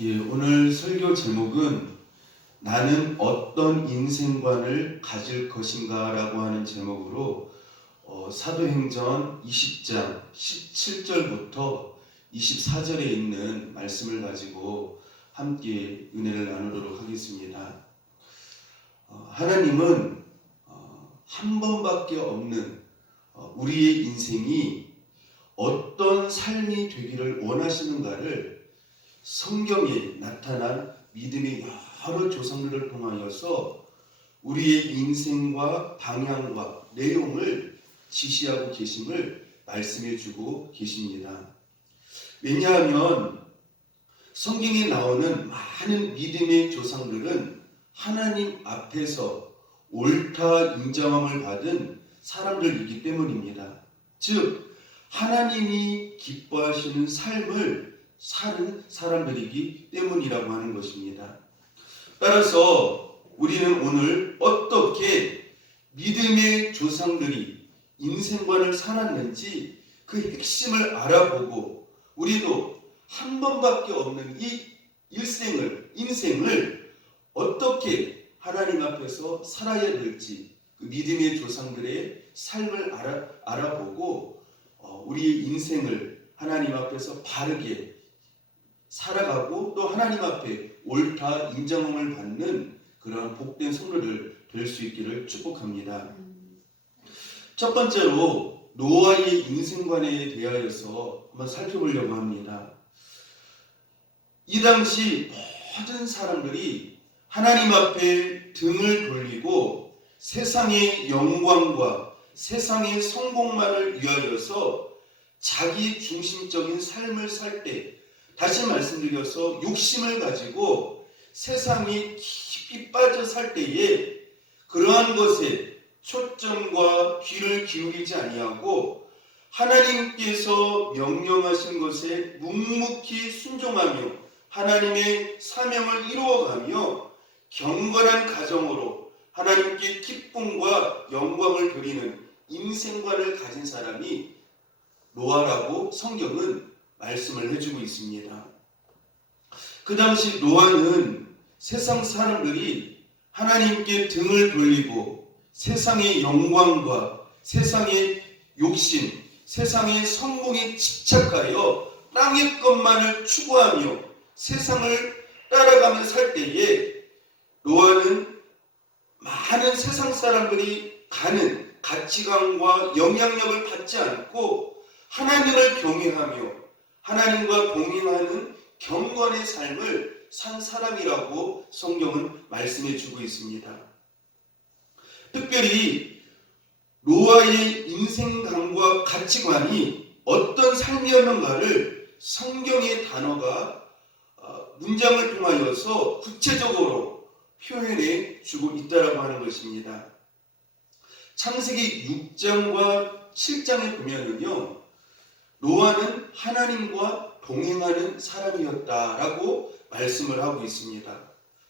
예, 오늘 설교 제목은 나는 어떤 인생관을 가질 것인가 라고 하는 제목으로 사도행전 20장 17절부터 24절에 있는 말씀을 가지고 함께 은혜를 나누도록 하겠습니다. 하나님은 한 번밖에 없는 우리의 인생이 어떤 삶이 되기를 원하시는가를 성경에 나타난 믿음의 여러 조상들을 통하여서 우리의 인생과 방향과 내용을 지시하고 계심을 말씀해 주고 계십니다. 왜냐하면 성경에 나오는 많은 믿음의 조상들은 하나님 앞에서 옳다 인정함을 받은 사람들이기 때문입니다. 즉 하나님이 기뻐하시는 삶을 사는 사람들이기 때문이라고 하는 것입니다. 따라서 우리는 오늘 어떻게 믿음의 조상들이 인생관을 살았는지 그 핵심을 알아보고 우리도 한 번밖에 없는 이 인생을 어떻게 하나님 앞에서 살아야 될지 그 믿음의 조상들의 삶을 알아보고 우리의 인생을 하나님 앞에서 바르게 살아가고 또 하나님 앞에 옳다 인정함을 받는 그러한 복된 성도들 될 수 있기를 축복합니다. 첫 번째로 노아의 인생관에 대하여서 한번 살펴보려고 합니다. 이 당시 모든 사람들이 하나님 앞에 등을 돌리고 세상의 영광과 세상의 성공만을 위하여서 자기 중심적인 삶을 살 때, 다시 말씀드려서 욕심을 가지고 세상에 깊이 빠져 살 때에 그러한 것에 초점과 귀를 기울이지 아니하고 하나님께서 명령하신 것에 묵묵히 순종하며 하나님의 사명을 이루어가며 경건한 가정으로 하나님께 기쁨과 영광을 드리는 인생관을 가진 사람이 노아라고 성경은 말씀을 해주고 있습니다. 그 당시 노아는 세상 사람들이 하나님께 등을 돌리고 세상의 영광과 세상의 욕심, 세상의 성공에 집착하여 땅의 것만을 추구하며 세상을 따라가며 살 때에 노아는 많은 세상 사람들이 가는 가치관과 영향력을 받지 않고 하나님을 경외하며 하나님과 동행하는 경건의 삶을 산 사람이라고 성경은 말씀해 주고 있습니다. 특별히 노아의 인생관과 가치관이 어떤 삶이었는가를 성경의 단어가 문장을 통하여서 구체적으로 표현해 주고 있다고 하는 것입니다. 창세기 6장과 7장에 보면은요, 노아는 하나님과 동행하는 사람이었다라고 말씀을 하고 있습니다.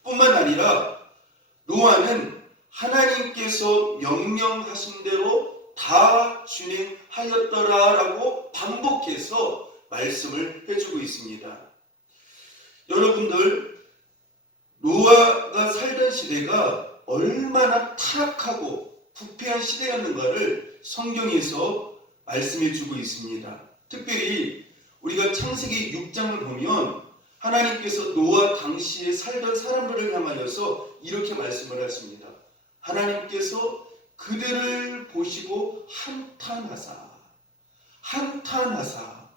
뿐만 아니라 노아는 하나님께서 명령하신 대로 다 진행하였더라라고 반복해서 말씀을 해주고 있습니다. 여러분들, 노아가 살던 시대가 얼마나 타락하고 부패한 시대였는가를 성경에서 말씀해 주고 있습니다. 특별히 우리가 창세기 6장을 보면 하나님께서 노아 당시에 살던 사람들을 향하여서 이렇게 말씀을 하십니다. 하나님께서 그들을 보시고 한탄하사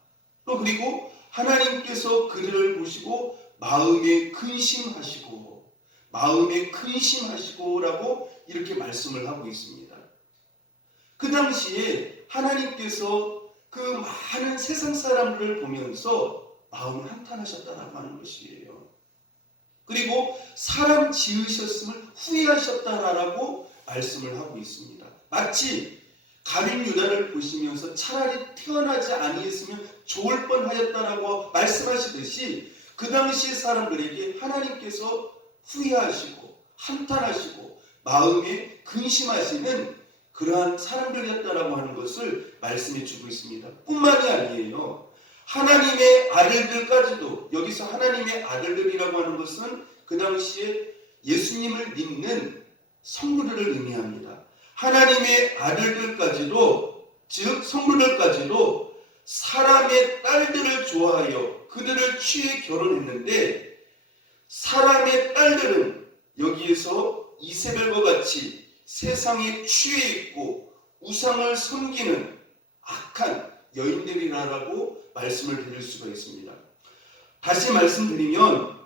또 그리고 하나님께서 그들을 보시고 마음에 근심하시고라고 이렇게 말씀을 하고 있습니다. 그 당시에 하나님께서 그 많은 세상 사람들을 보면서 마음을 한탄하셨다라고 하는 것이에요. 그리고 사람 지으셨음을 후회하셨다라고 말씀을 하고 있습니다. 마치 가룟 유다를 보시면서 차라리 태어나지 아니했으면 좋을 뻔하였다라고 말씀하시듯이 그 당시 사람들에게 하나님께서 후회하시고 한탄하시고 마음에 근심하시는 그러한 사람들이었다라고 하는 것을 말씀해 주고 있습니다. 뿐만이 아니에요. 하나님의 아들들까지도, 여기서 하나님의 아들들이라고 하는 것은 그 당시에 예수님을 믿는 성도들을 의미합니다. 하나님의 아들들까지도, 즉 성도들까지도 사람의 딸들을 좋아하여 그들을 취해 결혼했는데, 사람의 딸들은 여기에서 이세벨과 같이 세상에 취해 있고 우상을 섬기는 악한 여인들이라고 말씀을 드릴 수가 있습니다. 다시 말씀드리면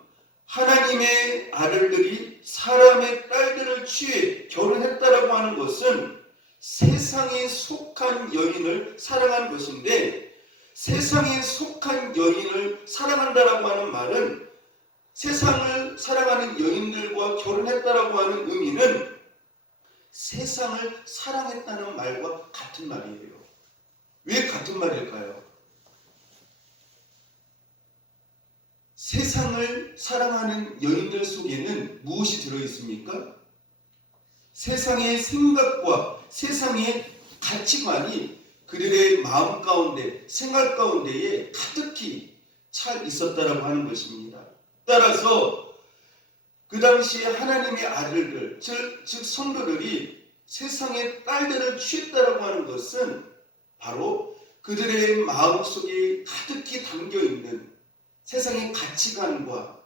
하나님의 아들들이 사람의 딸들을 취해 결혼했다라고 하는 것은 세상에 속한 여인을 사랑한 것인데, 세상에 속한 여인을 사랑한다라고 하는 말은 세상을 사랑하는 여인들과 결혼했다라고 하는 의미는 세상을 사랑했다는 말과 같은 말이에요. 왜 같은 말일까요? 세상을 사랑하는 여인들 속에는 무엇이 들어있습니까? 세상의 생각과 세상의 가치관이 그들의 마음 가운데, 생각 가운데에 가득히 차 있었다라고 하는 것입니다. 따라서 그 당시에 하나님의 아들들, 즉 성도들이 세상의 딸들을 취했다라고 하는 것은 바로 그들의 마음속에 가득히 담겨있는 세상의 가치관과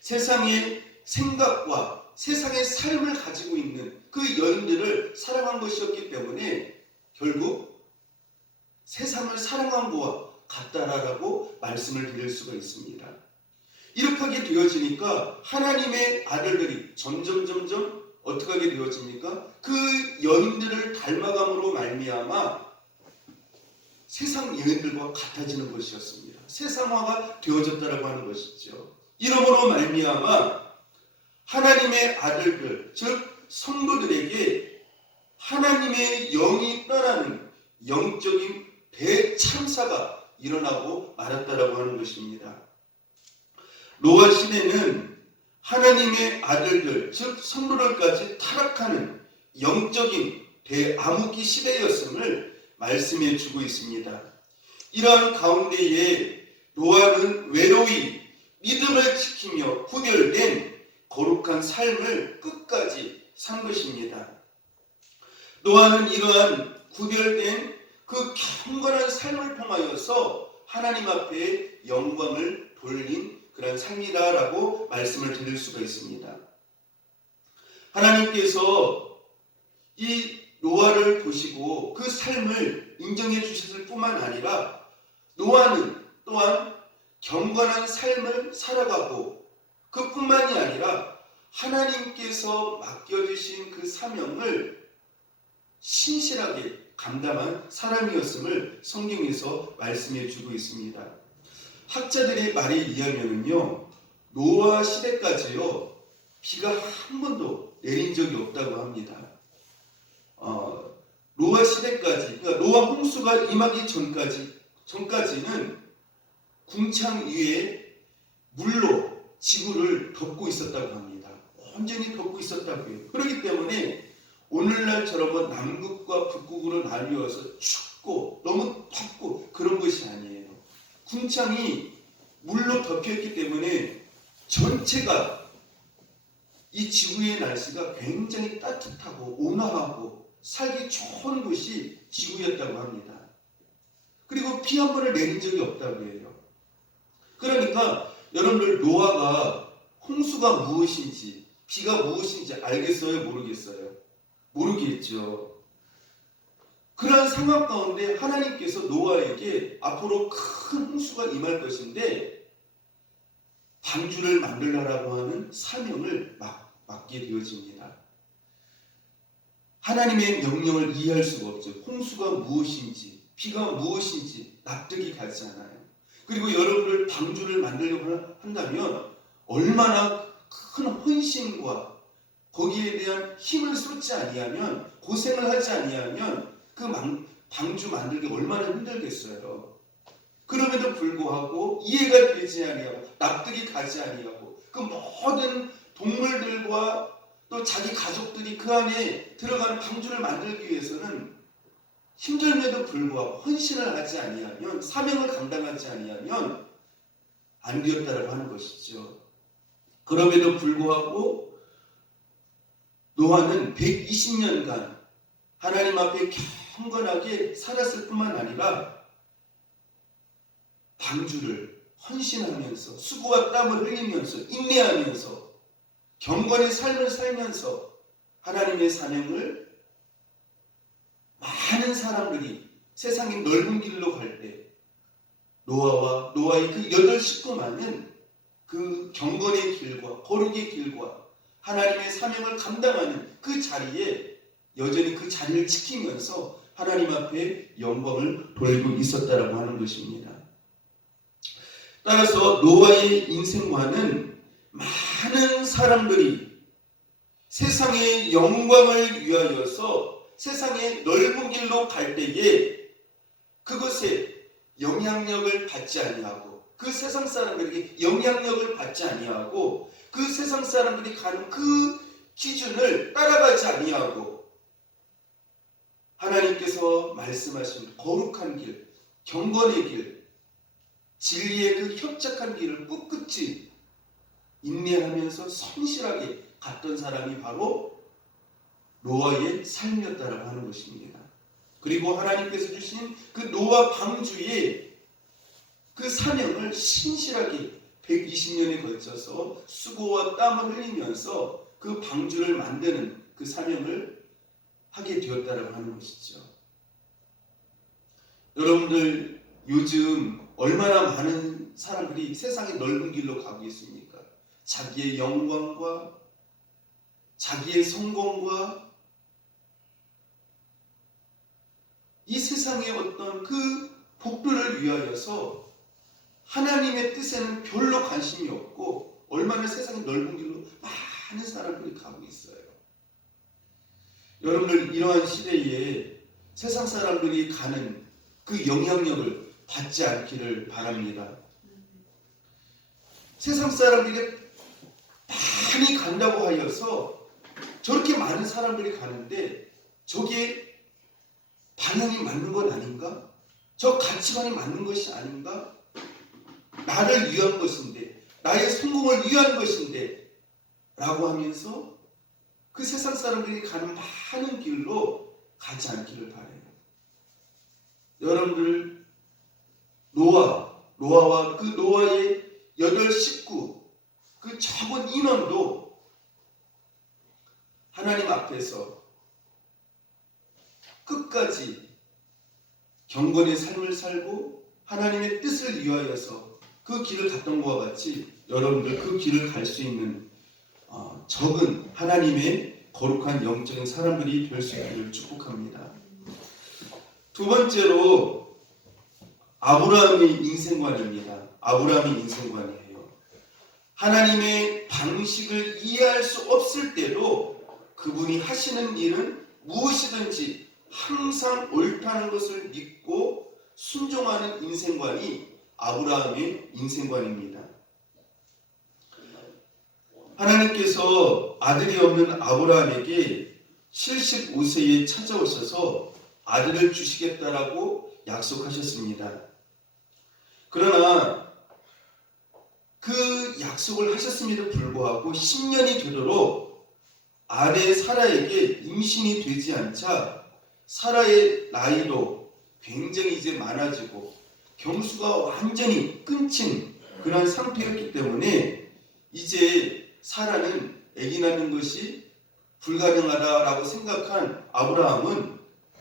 세상의 생각과 세상의 삶을 가지고 있는 그 여인들을 사랑한 것이었기 때문에 결국 세상을 사랑한 것과 같다라고 말씀을 드릴 수가 있습니다. 이렇게 하게 되어지니까 하나님의 아들들이 점점 어떻게 하게 되어집니까? 그 여인들을 닮아감으로 말미암아 세상 여인들과 같아지는 것이었습니다. 세상화가 되어졌다라고 하는 것이죠. 이러므로 말미암아 하나님의 아들들, 즉 성도들에게 하나님의 영이 떠나는 영적인 대참사가 일어나고 말았다라고 하는 것입니다. 노아 시대는 하나님의 아들들, 즉 성도들까지 타락하는 영적인 대암흑기 시대였음을 말씀해 주고 있습니다. 이러한 가운데에 노아는 외로이 믿음을 지키며 구별된 거룩한 삶을 끝까지 산 것입니다. 노아는 이러한 구별된 그 경건한 삶을 통하여서 하나님 앞에 영광을 돌린 그런 삶이다라고 말씀을 드릴 수가 있습니다. 하나님께서 이 노아를 보시고 그 삶을 인정해 주셨을 뿐만 아니라 노아는 또한 경건한 삶을 살아가고 그뿐만이 아니라 하나님께서 맡겨주신 그 사명을 신실하게 감당한 사람이었음을 성경에서 말씀해 주고 있습니다. 학자들의 말에 의하면요, 노아 시대까지요 비가 한 번도 내린 적이 없다고 합니다. 노아 시대까지, 그러니까 노아 홍수가 임하기 전까지는 궁창 위에 물로 지구를 덮고 있었다고 합니다. 온전히 덮고 있었다고 해요. 그렇기 때문에 오늘날처럼 남극과 북극으로 나뉘어서 춥고 너무 덥고 그런 것이 아니에요. 궁창이 물로 덮여있기 때문에 전체가 이 지구의 날씨가 굉장히 따뜻하고 온화하고 살기 좋은 곳이 지구였다고 합니다. 그리고 비 한 번을 내린 적이 없다고 해요. 그러니까 여러분들 노아가 홍수가 무엇인지 비가 무엇인지 알겠어요? 모르겠어요? 모르겠죠. 그런 상황 가운데 하나님께서 노아에게 앞으로 큰 홍수가 임할 것인데 방주를 만들라라고 하는 사명을 맡게 되어집니다. 하나님의 명령을 이해할 수가 없죠. 홍수가 무엇인지 비가 무엇인지 납득이 가지 않아요. 그리고 여러분들 방주를 만들려고 한다면 얼마나 큰 헌신과 거기에 대한 힘을 쏟지 아니하면, 고생을 하지 아니하면 그 방주 만들기 얼마나 힘들겠어요. 그럼에도 불구하고 이해가 되지 아니하고 납득이 가지 아니하고 그 모든 동물들과 또 자기 가족들이 그 안에 들어가는 방주를 만들기 위해서는 힘들에도 불구하고 헌신을 하지 아니하면, 사명을 감당하지 아니하면 안 되었다라고 하는 것이죠. 그럼에도 불구하고 노아는 120년간 하나님 앞에 경건하게 살았을 뿐만 아니라 방주를 헌신하면서 수고와 땀을 흘리면서 인내하면서 경건의 삶을 살면서 하나님의 사명을 많은 사람들이 세상의 넓은 길로 갈 때 노아와 노아의 그 8 식구만은 그 경건의 길과 거룩의 길과 하나님의 사명을 감당하는 그 자리에 여전히 그 자리를 지키면서 하나님 앞에 영광을 돌리고 있었다라고 하는 것입니다. 따라서 노아의 인생과는 많은 사람들이 세상의 영광을 위하여서 세상의 넓은 길로 갈 때에 그것에 영향력을 받지 아니하고, 그 세상 사람들에게 영향력을 받지 아니하고, 그 세상 사람들이 가는 그 기준을 따라가지 아니하고 하나님께서 말씀하신 거룩한 길, 경건의 길, 진리의 그 협착한 길을 꿋꿋이 인내하면서 성실하게 갔던 사람이 바로 노아의 삶이었다라고 하는 것입니다. 그리고 하나님께서 주신 그 노아 방주의 그 사명을 신실하게 120년에 걸쳐서 수고와 땀을 흘리면서 그 방주를 만드는 그 사명을 하게 되었다라고 하는 것이죠. 여러분들 요즘 얼마나 많은 사람들이 세상의 넓은 길로 가고 있습니까? 자기의 영광과 자기의 성공과 이 세상의 어떤 그 복들을 위하여서 하나님의 뜻에는 별로 관심이 없고 얼마나 세상의 넓은 길로 많은 사람들이 가고 있어요. 여러분들 이러한 시대에 세상 사람들이 가는 그 영향력을 받지 않기를 바랍니다. 세상 사람들이 많이 간다고 하여서 저렇게 많은 사람들이 가는데 저게 방향이 맞는 건 아닌가? 저 가치관이 맞는 것이 아닌가? 나를 위한 것인데, 나의 성공을 위한 것인데 라고 하면서 그 세상 사람들이 가는 많은 길로 가지 않기를 바라요. 여러분들 노아와 그 노아의 8 식구, 그 적은 인원도 하나님 앞에서 끝까지 경건의 삶을 살고 하나님의 뜻을 위하여서 그 길을 갔던 것과 같이 여러분들 그 길을 갈 수 있는 적은 하나님의 거룩한 영적인 사람들이 될 수 있기를 축복합니다. 두 번째로 아브라함의 인생관입니다. 아브라함의 인생관이에요. 하나님의 방식을 이해할 수 없을 때도 그분이 하시는 일은 무엇이든지 항상 옳다는 것을 믿고 순종하는 인생관이 아브라함의 인생관입니다. 하나님께서 아들이 없는 아브라함에게 75세에 찾아오셔서 아들을 주시겠다라고 약속하셨습니다. 그러나 그 약속을 하셨음에도 불구하고 10년이 되도록 아내 사라에게 임신이 되지 않자 사라의 나이도 굉장히 이제 많아지고 경수가 완전히 끊긴 그런 상태였기 때문에 이제 사라는 아기 낳는 것이 불가능하다라고 생각한 아브라함은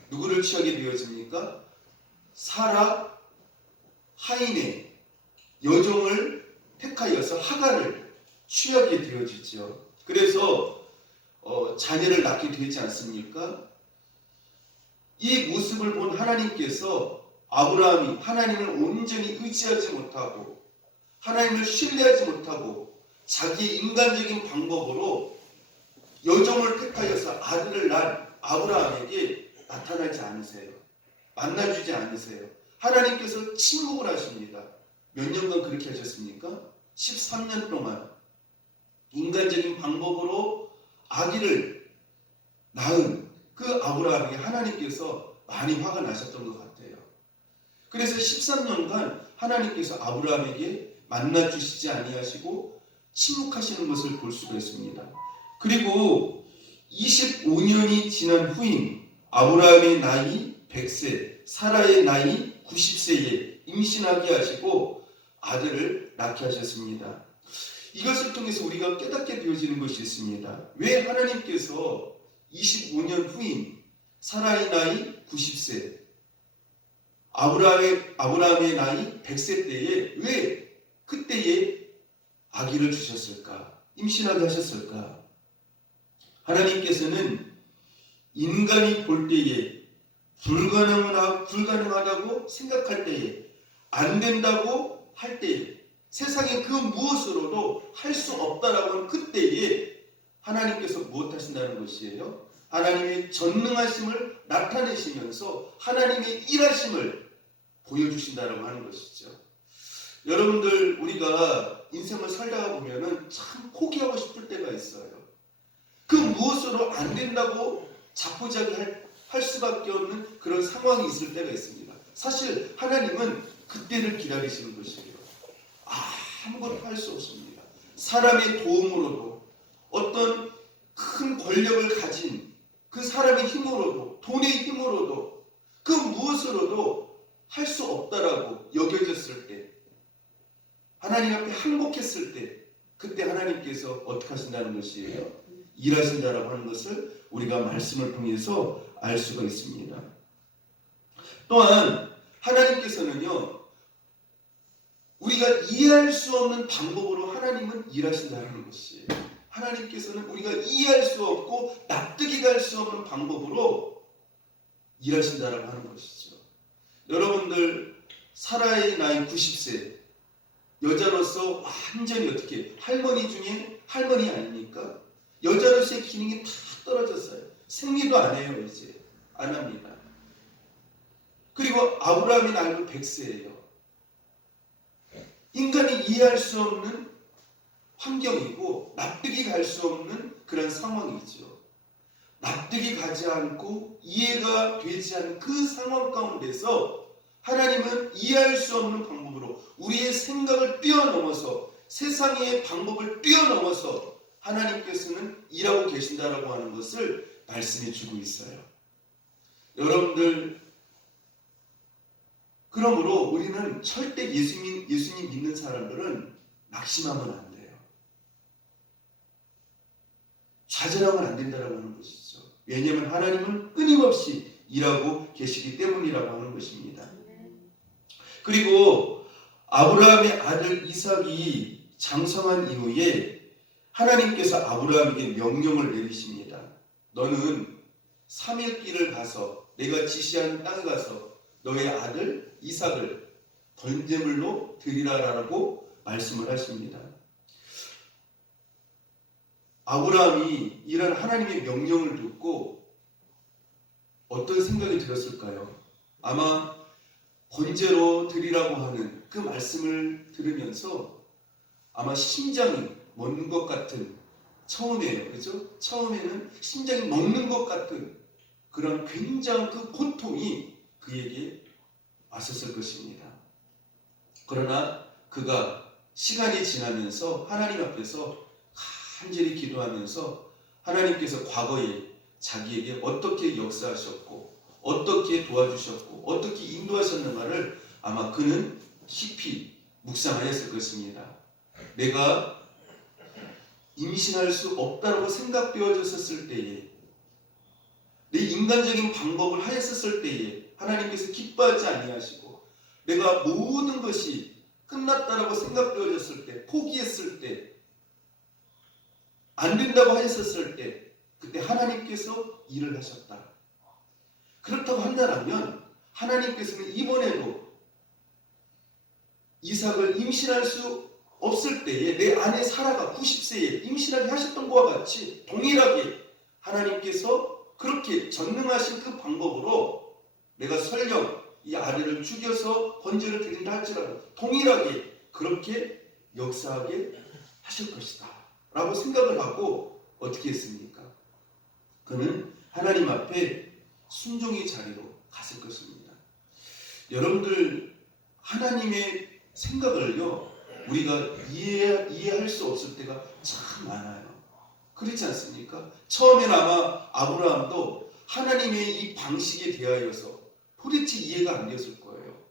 누구를 취하게 되어집니까? 사라 하인의 여종을 택하여서 하갈을 취하게 되어지죠. 그래서 자녀를 낳게 되지 않습니까? 이 모습을 본 하나님께서 아브라함이 하나님을 온전히 의지하지 못하고 하나님을 신뢰하지 못하고 자기 인간적인 방법으로 여종을 택하여서 아들을 낳은 아브라함에게 나타나지 않으세요. 만나주지 않으세요. 하나님께서 침묵을 하십니다. 몇 년간 그렇게 하셨습니까? 13년 동안 인간적인 방법으로 아기를 낳은 그 아브라함에게 하나님께서 많이 화가 나셨던 것 같아요. 그래서 13년간 하나님께서 아브라함에게 만나 주시지 아니하시고 침묵하시는 것을 볼 수가 있습니다. 그리고 25년이 지난 후인 아브라함의 나이 100세, 사라의 나이 90세에 임신하게 하시고 아들을 낳게 하셨습니다. 이것을 통해서 우리가 깨닫게 되어지는 것이 있습니다. 왜 하나님께서 25년 후인 사라의 나이 90세, 아브라함의 나이 100세 때에 왜 그때에 아기를 주셨을까? 임신하게 하셨을까? 하나님께서는 인간이 볼 때에 불가능하다고 생각할 때에 안 된다고 할 때에 세상에 그 무엇으로도 할 수 없다라고 하는 그때에 하나님께서 무엇 하신다는 것이에요? 하나님의 전능하심을 나타내시면서 하나님의 일하심을 보여주신다라고 하는 것이죠. 여러분들 우리가 인생을 살다가 보면은 참 포기하고 싶을 때가 있어요. 그 무엇으로 안 된다고 자포자기할 수밖에 없는 그런 상황이 있을 때가 있습니다. 사실 하나님은 그때를 기다리시는 것이에요. 아무것도 할 수 없습니다. 사람의 도움으로도 어떤 큰 권력을 가진 그 사람의 힘으로도 돈의 힘으로도 그 무엇으로도 할 수 없다라고 여겨졌을 때 하나님 앞에 항복했을 때 그때 하나님께서 어떻게 하신다는 것이에요? 일하신다라고 하는 것을 우리가 말씀을 통해서 알 수가 있습니다. 또한 하나님께서는요 우리가 이해할 수 없는 방법으로 하나님은 일하신다는 것이에요. 하나님께서는 우리가 이해할 수 없고 납득이 갈 수 없는 방법으로 일하신다라고 하는 것이죠. 여러분들 사라의 나이 90세 여자로서 완전히 어떻게 할머니 중에 할머니 아닙니까? 여자로서의 기능이 다 떨어졌어요. 생리도 안 해요. 이제 안 합니다. 그리고 아브라함이 나이도 100세예요. 인간이 이해할 수 없는 환경이고 납득이 갈 수 없는 그런 상황이죠. 납득이 가지 않고 이해가 되지 않은 그 상황 가운데서 하나님은 이해할 수 없는 방법으로 우리의 생각을 뛰어넘어서 세상의 방법을 뛰어넘어서 하나님께서는 일하고 계신다라고 하는 것을 말씀해 주고 있어요. 여러분들 그러므로 우리는 절대 예수님 믿는 사람들은 낙심하면 안 돼요. 좌절하면 안 된다라고 하는 것이죠. 왜냐하면 하나님은 끊임없이 일하고 계시기 때문이라고 하는 것입니다. 그리고 아브라함의 아들 이삭이 장성한 이후에 하나님께서 아브라함에게 명령을 내리십니다. 너는 3일 길을 가서 내가 지시한 땅에 가서 너의 아들 이삭을 번제물로 드리라라고 말씀을 하십니다. 아브라함이 이런 하나님의 명령을 듣고 어떤 생각이 들었을까요? 아마 번제로 드리라고 하는 그 말씀을 들으면서 아마 심장이 멎는 것 같은 처음이에요. 그죠? 처음에는 심장이 멎는 것 같은 그런 굉장한 그 고통이 그에게 왔었을 것입니다. 그러나 그가 시간이 지나면서 하나님 앞에서 간절히 기도하면서 하나님께서 과거에 자기에게 어떻게 역사하셨고 어떻게 도와주셨고 어떻게 인도하셨는가를 아마 그는 깊이 묵상하였을 것입니다. 내가 임신할 수 없다고 생각되어졌을 때에 내 인간적인 방법을 하였을 때에 하나님께서 기뻐하지 아니하시고 내가 모든 것이 끝났다라고 생각되어졌을 때 포기했을 때 안 된다고 하셨을 때 그때 하나님께서 일을 하셨다. 그렇다고 한다면 하나님께서는 이번에도 이삭을 임신할 수 없을 때에 내 아내 사라가 90세에 임신하게 하셨던 것과 같이 동일하게 하나님께서 그렇게 전능하신 그 방법으로 내가 설령 이 아들을 죽여서 번제를 드린다 할지라도 동일하게 그렇게 역사하게 하실 것이다 라고 생각을 하고 어떻게 했습니까? 그는 하나님 앞에 순종의 자리로 갔을 것입니다. 여러분들 하나님의 생각을요 우리가 이해할 수 없을 때가 참 많아요. 그렇지 않습니까? 처음엔 아마 아브라함도 하나님의 이 방식에 대하여서 도대체 이해가 안 되었을 거예요.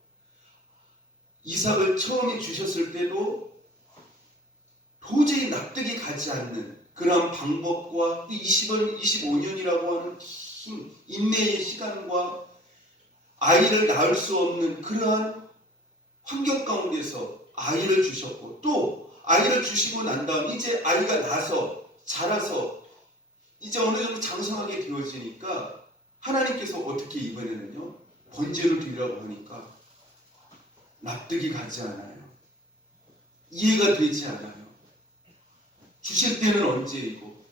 이삭을 처음에 주셨을 때도 도저히 납득이 가지 않는 그런 방법과 25년이라고 하는 긴 인내의 시간과 아이를 낳을 수 없는 그러한 환경 가운데서 아이를 주셨고, 또 아이를 주시고 난 다음 이제 아이가 나서 자라서 이제 어느 정도 장성하게 되어지니까 하나님께서 어떻게 이번에는요 번제를 드리라고 하니까 납득이 가지 않아요. 이해가 되지 않아요. 주실 때는 언제이고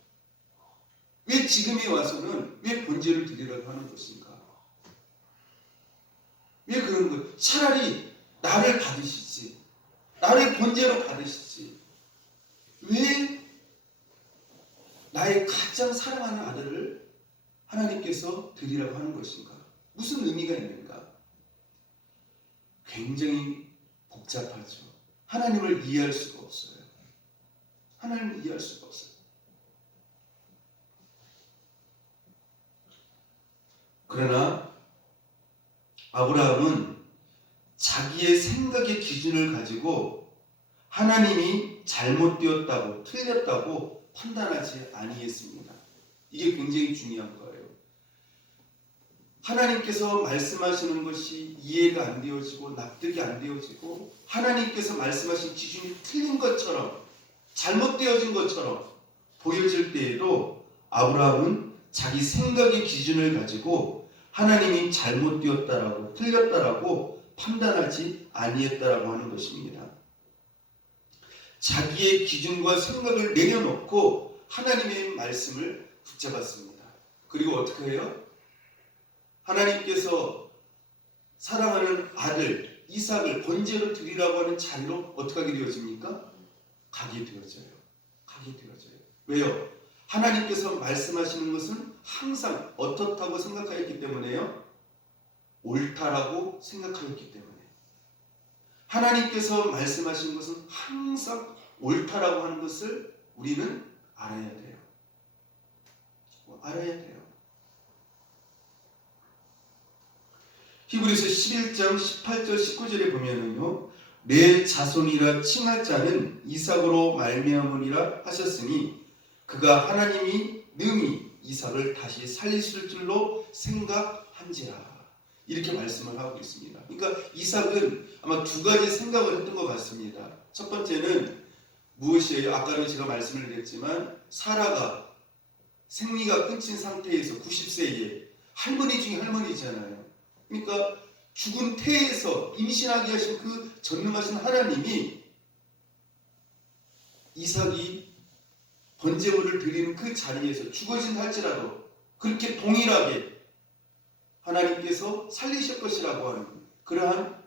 왜 지금에 와서는 왜 번제를 드리라고 하는 것인가? 왜 그런 거예요? 차라리 나를 받으시지, 나를 번제로 받으시지, 왜 나의 가장 사랑하는 아들을 하나님께서 드리라고 하는 것인가? 무슨 의미가 있는가? 굉장히 복잡하죠. 하나님을 이해할 수가 없어요. 하나님을 이해할 수가 없어요. 그러나 아브라함은 자기의 생각의 기준을 가지고 하나님이 잘못되었다고 틀렸다고 판단하지 아니했습니다. 이게 굉장히 중요한 거예요. 하나님께서 말씀하시는 것이 이해가 안 되어지고 납득이 안 되어지고 하나님께서 말씀하신 기준이 틀린 것처럼 잘못되어진 것처럼 보여질 때에도 아브라함은 자기 생각의 기준을 가지고 하나님이 잘못되었다라고 틀렸다라고 판단하지 아니했다라고 하는 것입니다. 자기의 기준과 생각을 내려놓고 하나님의 말씀을 붙잡았습니다. 그리고 어떻게 해요? 하나님께서 사랑하는 아들 이삭을 번제로 드리라고 하는 자리로 어떻게 하게 되어집니까? 가게 되어져요. 가게 되어져요. 왜요? 하나님께서 말씀하시는 것은 항상 어떻다고 생각하였기 때문에요. 옳다라고 생각하였기 때문에. 하나님께서 말씀하신 것은 항상 옳다라고 하는 것을 우리는 알아야 돼요. 알아야 돼요. 히브리서 11장 18절 19절에 보면은요. 내 자손이라 칭할 자는 이삭으로 말미암으리라 하셨으니 그가 하나님이 능히 이삭을 다시 살리실 줄로 생각한지라. 이렇게 말씀을 하고 있습니다. 그러니까 이삭은 아마 두 가지 생각을 했던 것 같습니다. 첫 번째는 무엇이에요? 아까도 제가 말씀을 드렸지만 사라가 생리가 끊긴 상태에서 90세에 할머니 중에 할머니잖아요. 그러니까 죽은 태에서 임신하게 하신 그 전능하신 하나님이 이삭이 번제물을 드리는 그 자리에서 죽어진다 할지라도 그렇게 동일하게 하나님께서 살리실 것이라고 하는 그러한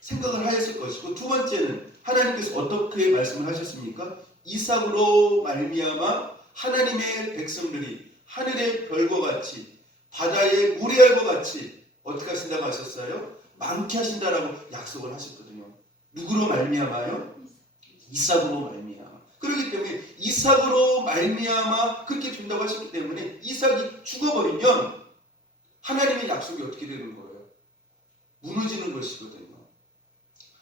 생각을 하였을 것이고, 두 번째는 하나님께서 어떻게 말씀을 하셨습니까? 이삭으로 말미암아 하나님의 백성들이 하늘의 별과 같이 바다의 모래알과 같이 어떻게 하신다고 하셨어요? 많게 하신다라고 약속을 하셨거든요. 누구로 말미암아요? 이삭으로 말미암아. 그렇기 때문에 이삭으로 말미암아 그렇게 된다고 하셨기 때문에 이삭이 죽어버리면 하나님의 약속이 어떻게 되는 거예요? 무너지는 것이거든요.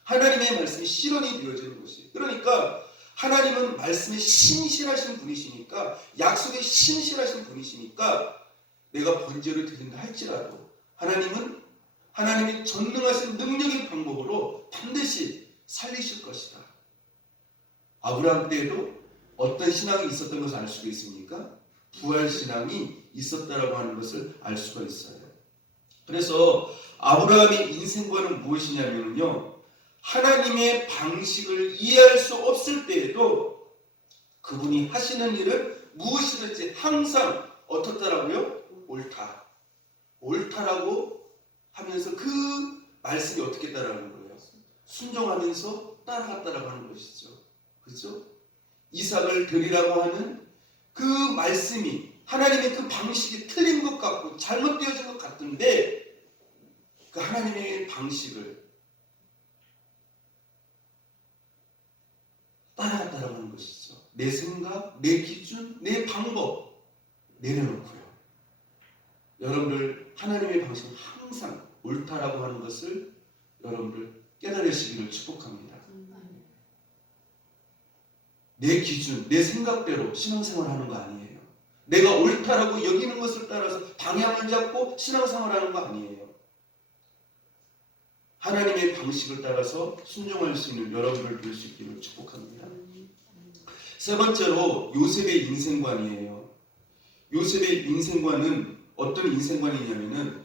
하나님의 말씀이 실현이 되어지는 것이에요. 그러니까 하나님은 말씀에 신실하신 분이시니까, 약속에 신실하신 분이시니까 내가 번제를 드린다 할지라도 하나님은 하나님의 전능하신 능력의 방법으로 반드시 살리실 것이다. 아브라함 때에도 어떤 신앙이 있었던 것을 알 수가 있습니까? 부활신앙이 있었다라고 하는 것을 알 수가 있어요. 그래서 아브라함의 인생과는 무엇이냐면요, 하나님의 방식을 이해할 수 없을 때에도 그분이 하시는 일은 무엇이든지 항상 어떻다라고요? 옳다. 옳다라고 하면서 그 말씀이 어떻게 했다라는 거예요? 순종하면서 따라갔다라고 하는 것이죠. 그렇죠? 이삭을 드리라고 하는 그 말씀이 하나님의 그 방식이 틀린 것 같고 잘못되어진 것 같은데 그 하나님의 방식을 따라갔다라고 하는 것이죠. 내 생각, 내 기준, 내 방법 내려놓고요. 여러분들 하나님의 방식은 항상 옳다라고 하는 것을 여러분들 깨달으시기를 축복합니다. 내 기준, 내 생각대로 신앙생활하는 거 아니에요. 내가 옳다라고 여기는 것을 따라서 방향을 잡고 신앙생활하는 거 아니에요. 하나님의 방식을 따라서 순종할 수 있는 여러분을 볼 수 있기를 축복합니다. 세 번째로 요셉의 인생관이에요. 요셉의 인생관은 어떤 인생관이냐면은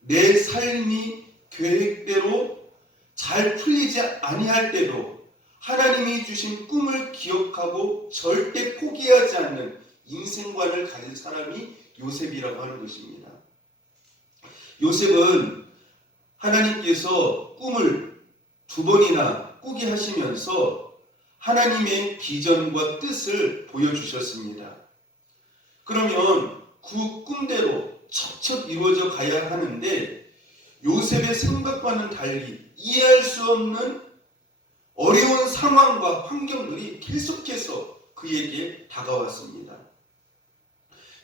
내 삶이 계획대로 잘 풀리지 아니할 때도 하나님이 주신 꿈을 기억하고 절대 포기하지 않는 인생관을 가진 사람이 요셉이라고 하는 것입니다. 요셉은 하나님께서 꿈을 2번이나 꾸게 하시면서 하나님의 비전과 뜻을 보여주셨습니다. 그러면 그 꿈대로 척척 이루어져 가야 하는데 요셉의 생각과는 달리 이해할 수 없는 어려운 상황과 환경들이 계속해서 그에게 다가왔습니다.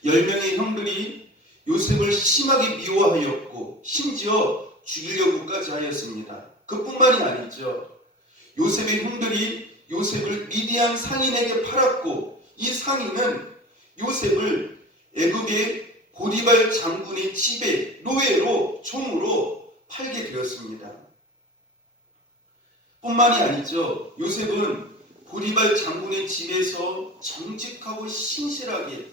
10명의 형들이 요셉을 심하게 미워하였고 심지어 죽이려고까지 하였습니다. 그뿐만이 아니죠. 요셉의 형들이 요셉을 미디안 상인에게 팔았고 이 상인은 요셉을 애굽의 보디발 장군의 집에 노예로 종으로 팔게 되었습니다. 뿐만이 아니죠. 요셉은 보디발 장군의 집에서 정직하고 신실하게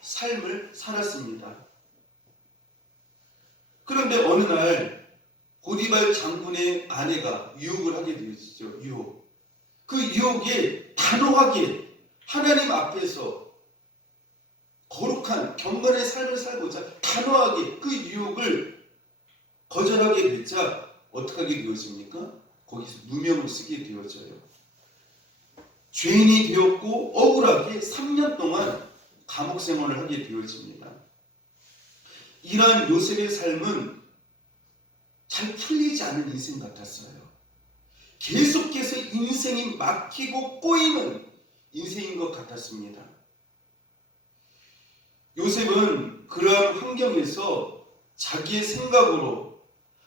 삶을 살았습니다. 그런데 어느 날 보디발 장군의 아내가 유혹을 하게 되었죠. 유혹. 그 유혹에 단호하게 하나님 앞에서 거룩한 경건의 삶을 살고자 단호하게 그 유혹을 거절하게 되자 어떻게 하게 되어집니까? 거기서 누명을 쓰게 되어져요. 죄인이 되었고 억울하게 3년 동안 감옥 생활을 하게 되어집니다. 이러한 요셉의 삶은 잘 풀리지 않은 인생 같았어요. 계속해서 인생이 막히고 꼬이는 인생인 것 같았습니다. 요셉은 그러한 환경에서 자기의 생각으로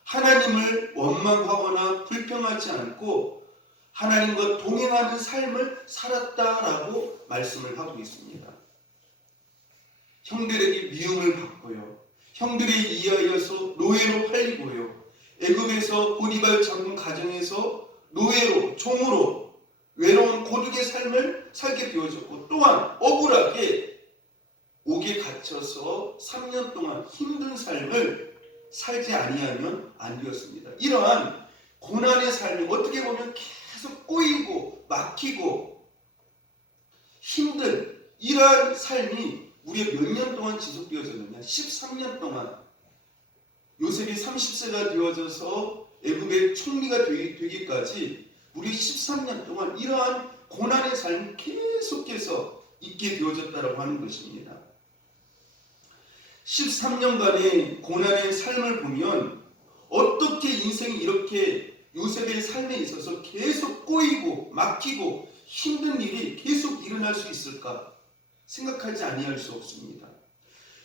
하나님을 원망하거나 불평하지 않고 하나님과 동행하는 삶을 살았다라고 말씀을 하고 있습니다. 형들에게 미움을 받고요. 형들에 의하여서 노예로 팔리고요. 애굽에서 보디발 장군 가정에서 노예로, 종으로 외로운 고독의 삶을 살게 되어졌고 또한 억울하게 옥에 갇혀서 3년 동안 힘든 삶을 살지 아니하면 안 되었습니다. 이러한 고난의 삶이 어떻게 보면 계속 꼬이고 막히고 힘든 이러한 삶이 무려 몇 년 동안 지속되어졌느냐? 13년 동안 요셉이 30세가 되어져서 애굽의 총리가 되기까지 무려 13년 동안 이러한 고난의 삶이 계속해서 있게 되어졌다고 하는 것입니다. 13년간의 고난의 삶을 보면 어떻게 인생이 이렇게 요셉의 삶에 있어서 계속 꼬이고 막히고 힘든 일이 계속 일어날 수 있을까 생각하지 아니할 수 없습니다.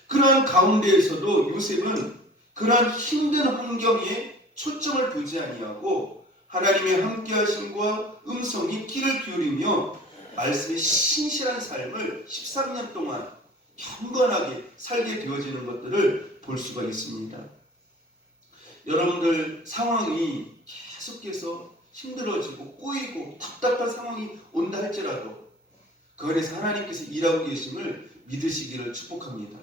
그러한 가운데에서도 요셉은 그러한 힘든 환경에 초점을 두지 아니하고 하나님의 함께하심과 음성이 귀를 기울이며 말씀의 신실한 삶을 13년 동안 경건하게 살게 되어지는 것들을 볼 수가 있습니다. 여러분들 상황이 계속해서 힘들어지고 꼬이고 답답한 상황이 온다 할지라도 그 안에서 하나님께서 일하고 계심을 믿으시기를 축복합니다.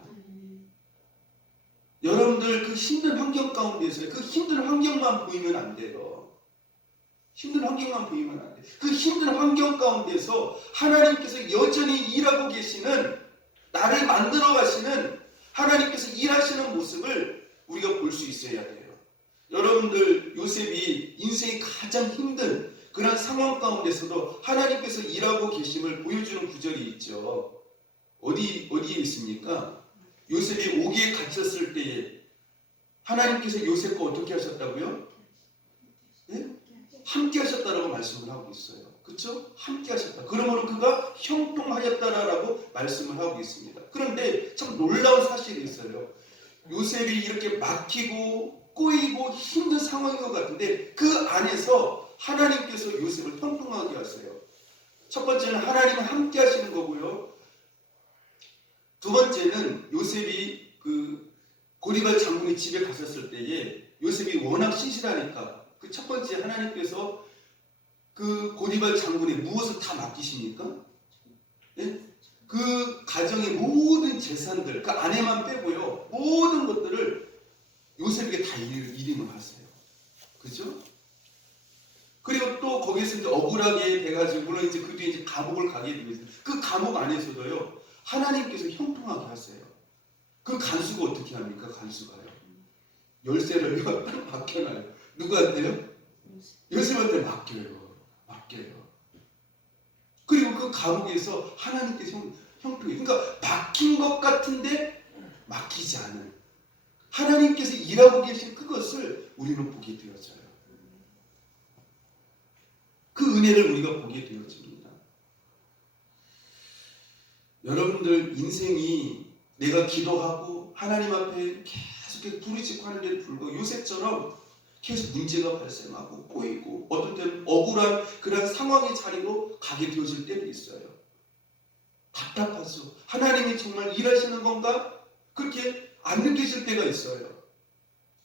여러분들 그 힘든 환경 가운데서 그 힘든 환경만 보이면 안 돼요. 힘든 환경만 보이면 안 돼요. 그 힘든 환경 가운데서 하나님께서 여전히 일하고 계시는 나를 만들어 가시는 하나님께서 일하시는 모습을 우리가 볼 수 있어야 돼요. 여러분들 요셉이 인생이 가장 힘든 그런 상황 가운데서도 하나님께서 일하고 계심을 보여주는 구절이 있죠. 어디에 있습니까? 요셉이 옥에 갇혔을 때에 하나님께서 요셉과 어떻게 하셨다고요? 예? 함께 하셨다라고 말씀을 하고 있어요. 그렇죠? 함께 하셨다. 그러므로 그가 형통하였다라고 말씀을 하고 있습니다. 그런데 참 놀라운 사실이 있어요. 요셉이 이렇게 막히고 꼬이고 힘든 상황인 것 같은데 그 안에서 하나님께서 요셉을 형통하게 하세요. 첫 번째는 하나님은 함께 하시는 거고요. 두 번째는 요셉이 그 고리발 장군의 집에 갔었을 때에 요셉이 워낙 신실하니까 그 첫 번째 하나님께서 그 고리발 장군의 무엇을 다 맡기십니까? 예? 그 가정의 모든 재산들 그 아내만 빼고요 모든 것들을 요셉에게 다 일임을 하세요. 그죠? 그리고 또 거기서 이제 억울하게 돼가지고 물론 이제 그 뒤에 이제 감옥을 가게 되면서 그 감옥 안에서도요 하나님께서 형통하게 하세요. 그 간수가 어떻게 합니까? 간수가요 열쇠를 딱 맡겨놔요. 누구한테요? 요셉한테 맡겨요. 그리고 그 감옥에서 하나님께서 형통해. 그러니까 막힌 것 같은데 막히지 않은 하나님께서 일하고 계신 그것을 우리는 보게 되어져요. 그 은혜를 우리가 보게 되어집니다. 여러분들 인생이 내가 기도하고 하나님 앞에 계속 부르짖고 하는데도 불구하고 요셉처럼 계속 문제가 발생하고 꼬이고 어떤 때는 억울한 그런 상황의 자리로 가게 되어질 때도 있어요. 답답하죠. 하나님이 정말 일하시는 건가? 그렇게 안 느껴질 때가 있어요.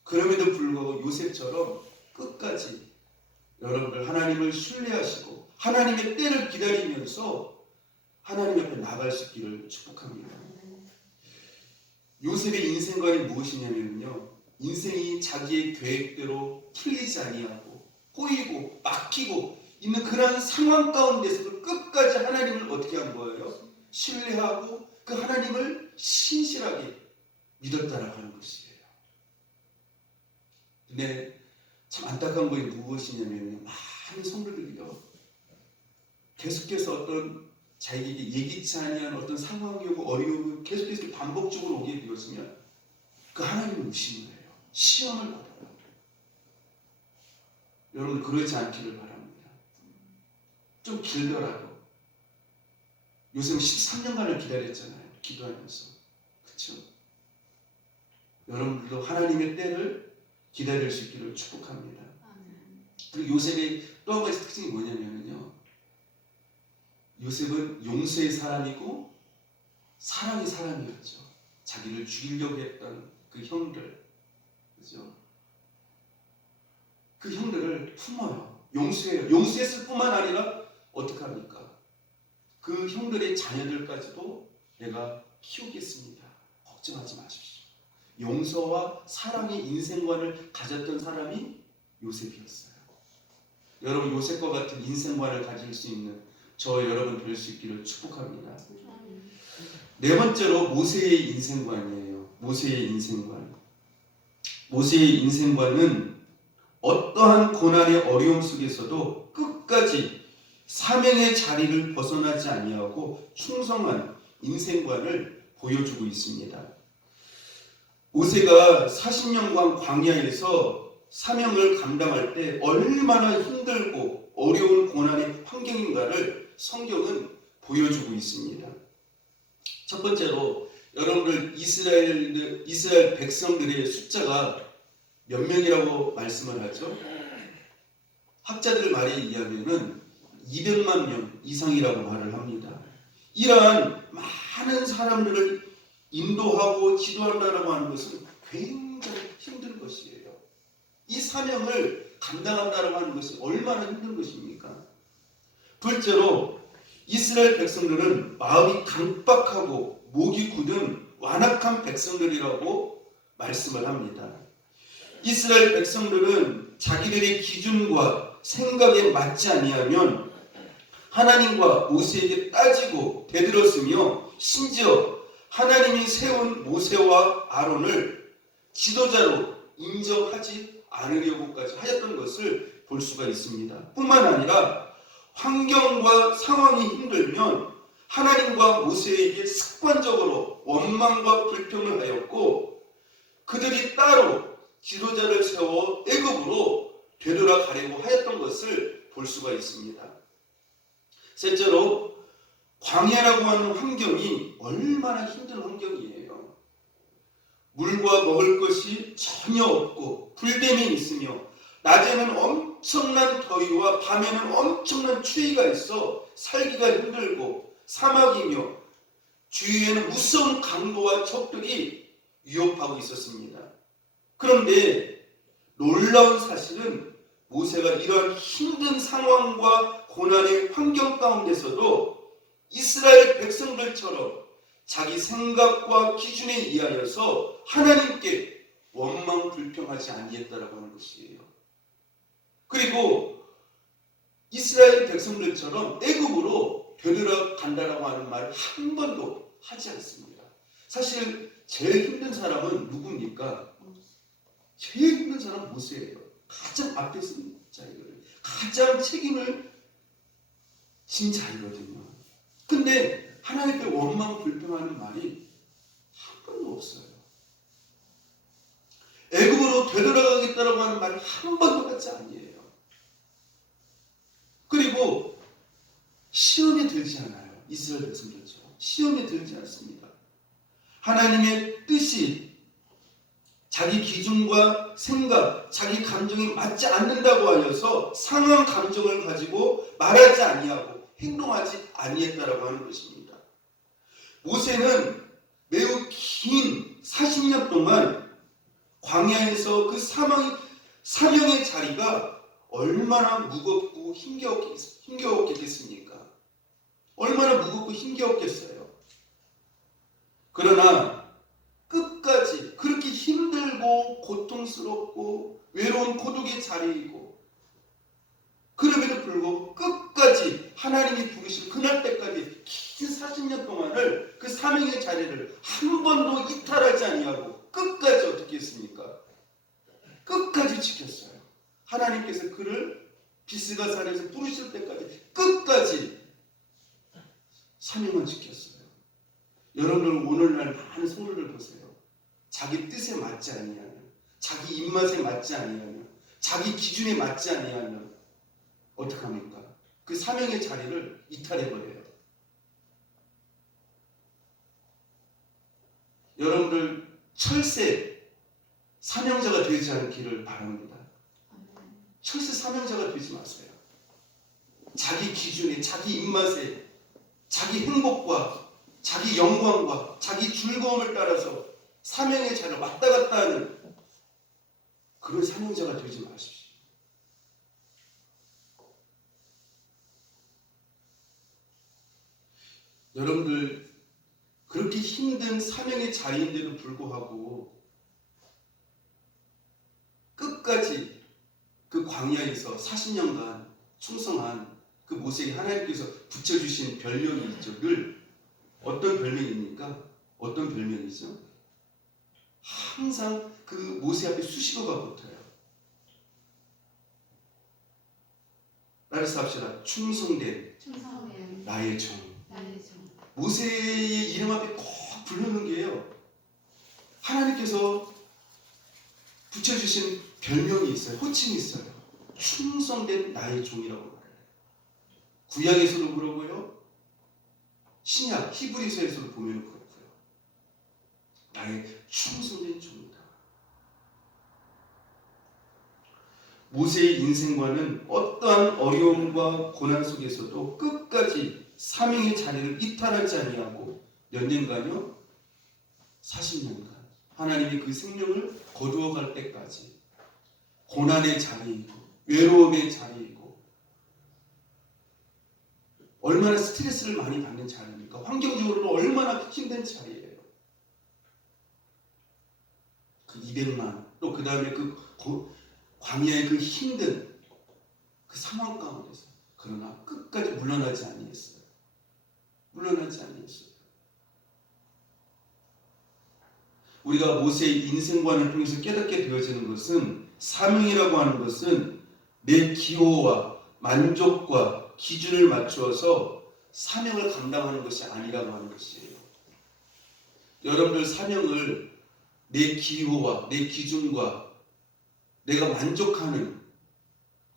그럼에도 불구하고 요셉처럼 끝까지 여러분들 하나님을 신뢰하시고 하나님의 때를 기다리면서 하나님 앞에 나갈 수 있기를 축복합니다. 요셉의 인생관이 무엇이냐면요. 인생이 자기의 계획대로 풀리지 아니하고 꼬이고 막히고 있는 그런 상황 가운데서도 끝까지 하나님을 어떻게 한 거예요? 신뢰하고 그 하나님을 신실하게 믿었다라고 하는 것이에요. 근데 참 안타까운 것이 무엇이냐면 많은 성도들이요 계속해서 어떤 자기에게 예기치 아니한 어떤 상황이 오고 어려움이 계속해서 반복적으로 오게 되었으면 그 하나님을 무시는 거예요. 시험을 받아요. 여러분 그러지 않기를 바랍니다. 좀 길더라도 요즘 13년간을 기다렸잖아요. 기도하면서. 그렇죠? 여러분들도 하나님의 때를 기다릴 수 있기를 축복합니다. 그리고 요셉의 또 한 가지 특징이 뭐냐면요. 요셉은 용서의 사람이고 사랑의 사람이었죠. 자기를 죽이려고 했던 그 형들, 그죠? 그 형들을 품어요. 용서해요. 용서했을 뿐만 아니라 어떻게 합니까? 그 형들의 자녀들까지도 내가 키우겠습니다. 걱정하지 마십시오. 용서와 사랑의 인생관을 가졌던 사람이 요셉이었어요. 여러분 요셉과 같은 인생관을 가질 수 있는 저 여러분 될 수 있기를 축복합니다. 네 번째로 모세의 인생관이에요. 모세의 인생관. 모세의 인생관은 어떠한 고난의 어려움 속에서도 끝까지 사명의 자리를 벗어나지 아니하고 충성한 인생관을 보여주고 있습니다. 모세가 40년간 광야에서 사명을 감당할 때 얼마나 힘들고 어려운 고난의 환경인가를 성경은 보여주고 있습니다. 첫 번째로 여러분들 이스라엘 백성들의 숫자가 몇 명이라고 말씀을 하죠? 학자들 말에 의하면은 200만 명 이상이라고 말을 합니다. 이러한 많은 사람들을 인도하고 지도한다라고 하는 것은 굉장히 힘든 것이에요. 이 사명을 감당한다라고 하는 것이 얼마나 힘든 것입니까? 둘째로 이스라엘 백성들은 마음이 강박하고 목이 굳은 완악한 백성들이라고 말씀을 합니다. 이스라엘 백성들은 자기들의 기준과 생각에 맞지 아니하면 하나님과 모세에게 따지고 대들었으며 심지어 하나님이 세운 모세와 아론을 지도자로 인정하지 않으려고까지 하였던 것을 볼 수가 있습니다. 뿐만 아니라 환경과 상황이 힘들면 하나님과 모세에게 습관적으로 원망과 불평을 하였고 그들이 따로 지도자를 세워 애굽으로 되돌아가려고 하였던 것을 볼 수가 있습니다. 셋째로 광야라고 하는 환경이 얼마나 힘든 환경이에요. 물과 먹을 것이 전혀 없고 불뱀이 있으며 낮에는 엄청난 더위와 밤에는 엄청난 추위가 있어 살기가 힘들고 사막이며 주위에는 무서운 강도와 적들이 위협하고 있었습니다. 그런데 놀라운 사실은 모세가 이러한 힘든 상황과 고난의 환경 가운데서도 이스라엘 백성들처럼 자기 생각과 기준에 의하여서 하나님께 원망 불평하지 아니했다라고 하는 것이에요. 그리고 이스라엘 백성들처럼 애굽으로 되돌아간다라고 하는 말 한 번도 하지 않습니다. 사실 제일 힘든 사람은 누굽니까? 제일 힘든 사람은 모세예요. 가장 앞에 쓴 자이거든요. 가장 책임을 진 자이거든요. 근데 하나님께 원망 불평하는 말이 한 번도 없어요. 애굽으로 되돌아가겠다라고 하는 말을 한 번도 하지 아니에요. 그리고 시험에 들지 않아요. 이스라엘 백성들처럼 시험에 들지 않습니다. 하나님의 뜻이 자기 기준과 생각, 자기 감정이 맞지 않는다고 하여서 상한 감정을 가지고 말하지 아니하고 행동하지 아니했다라고 하는 것입니다. 모세는 매우 긴 40년 동안 광야에서 그 사명의 자리가 얼마나 무겁고 힘겨웠겠습니까? 얼마나 무겁고 힘겨웠겠어요. 그러나 끝까지 그렇게 힘들고 고통스럽고 외로운 고독의 자리이고 그럼에도 불구하고 끝까지 하나님이 부르신 그날 때까지 긴 40년 동안을 그 사명의 자리를 한 번도 이탈하지 아니하고 끝까지 어떻게 했습니까? 끝까지 지켰어요. 하나님께서 그를 비스가산에서 부르실 때까지 끝까지 사명을 지켰어요. 여러분들 오늘날 많은 성도들 보세요. 자기 뜻에 맞지 아니하면, 자기 입맛에 맞지 아니하면, 자기 기준에 맞지 아니하면 어떡합니까? 그 사명의 자리를 이탈해버려요. 여러분들 철새 사명자가 되지 않기를 바랍니다. 철새 사명자가 되지 마세요. 자기 기준에, 자기 입맛에, 자기 행복과 자기 영광과 자기 즐거움을 따라서 사명의 자리를 왔다 갔다 하는 그런 사명자가 되지 마십시오. 여러분들 그렇게 힘든 사명의 자리인데도 불구하고 끝까지 그 광야에서 40년간 충성한 그 모세에게 하나님께서 붙여주신 별명이 있죠. 늘 어떤 별명입니까? 어떤 별명이죠? 항상 그 모세 앞에 수식어가 붙어요. 따라서 합시다. 충성된 나의 종. 모세의 이름 앞에 꼭 부르는 게요. 하나님께서 붙여주신 별명이 있어요. 호칭이 있어요. 충성된 나의 종이라고 말해요. 구약에서도 그러고요. 신약 히브리서에서도 보면 그렇고요. 나의 충성된 종이다. 모세의 인생과는 어떠한 어려움과 고난 속에서도 끝까지 사명의 자리를 이탈하지 아니하고 몇 년간요? 40년간 하나님이 그 생명을 거두어갈 때까지 고난의 자리이고 외로움의 자리이고 얼마나 스트레스를 많이 받는 자리입니까? 환경적으로도 얼마나 힘든 자리예요. 그 200만 또 그 다음에 그 광야의 그 힘든 그 상황 가운데서 그러나 끝까지 물러나지 아니했어요. 물러나지 아니했어요. 우리가 모세의 인생관을 통해서 깨닫게 되어지는 것은 사명이라고 하는 것은 내 기호와 만족과 기준을 맞추어서 사명을 감당하는 것이 아니라고 하는 것이에요. 여러분들 사명을 내 기호와 내 기준과 내가 만족하는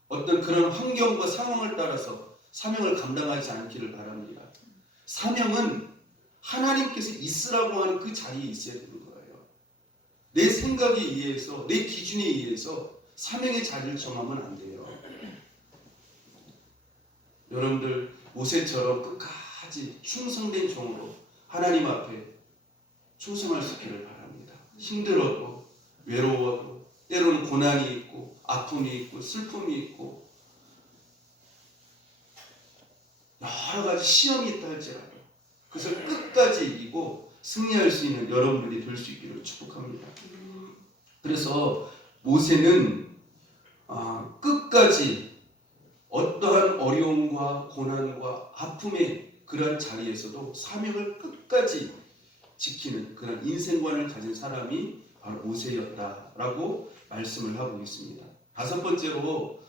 어떤 그런 환경과 상황을 따라서 사명을 감당하지 않기를 바랍니다. 사명은 하나님께서 있으라고 하는 그 자리에 있어야 되는 거예요. 내 생각에 의해서, 내 기준에 의해서 사명의 자리를 정하면 안 돼요. 여러분들 모세처럼 끝까지 충성된 종으로 하나님 앞에 충성할 수 있기를 바랍니다. 힘들어도 외로워도 때로는 고난이 있고 아픔이 있고 슬픔이 있고 여러 가지 시험이 있다 할지라도 그것을 끝까지 이기고 승리할 수 있는 여러분들이 될 수 있기를 축복합니다. 그래서 모세는 끝까지 어떠한 어려움과 고난과 아픔의 그러한 자리에서도 사명을 끝까지 지키는 그런 인생관을 가진 사람이 바로 모세였다라고 말씀을 하고 있습니다. 다섯 번째로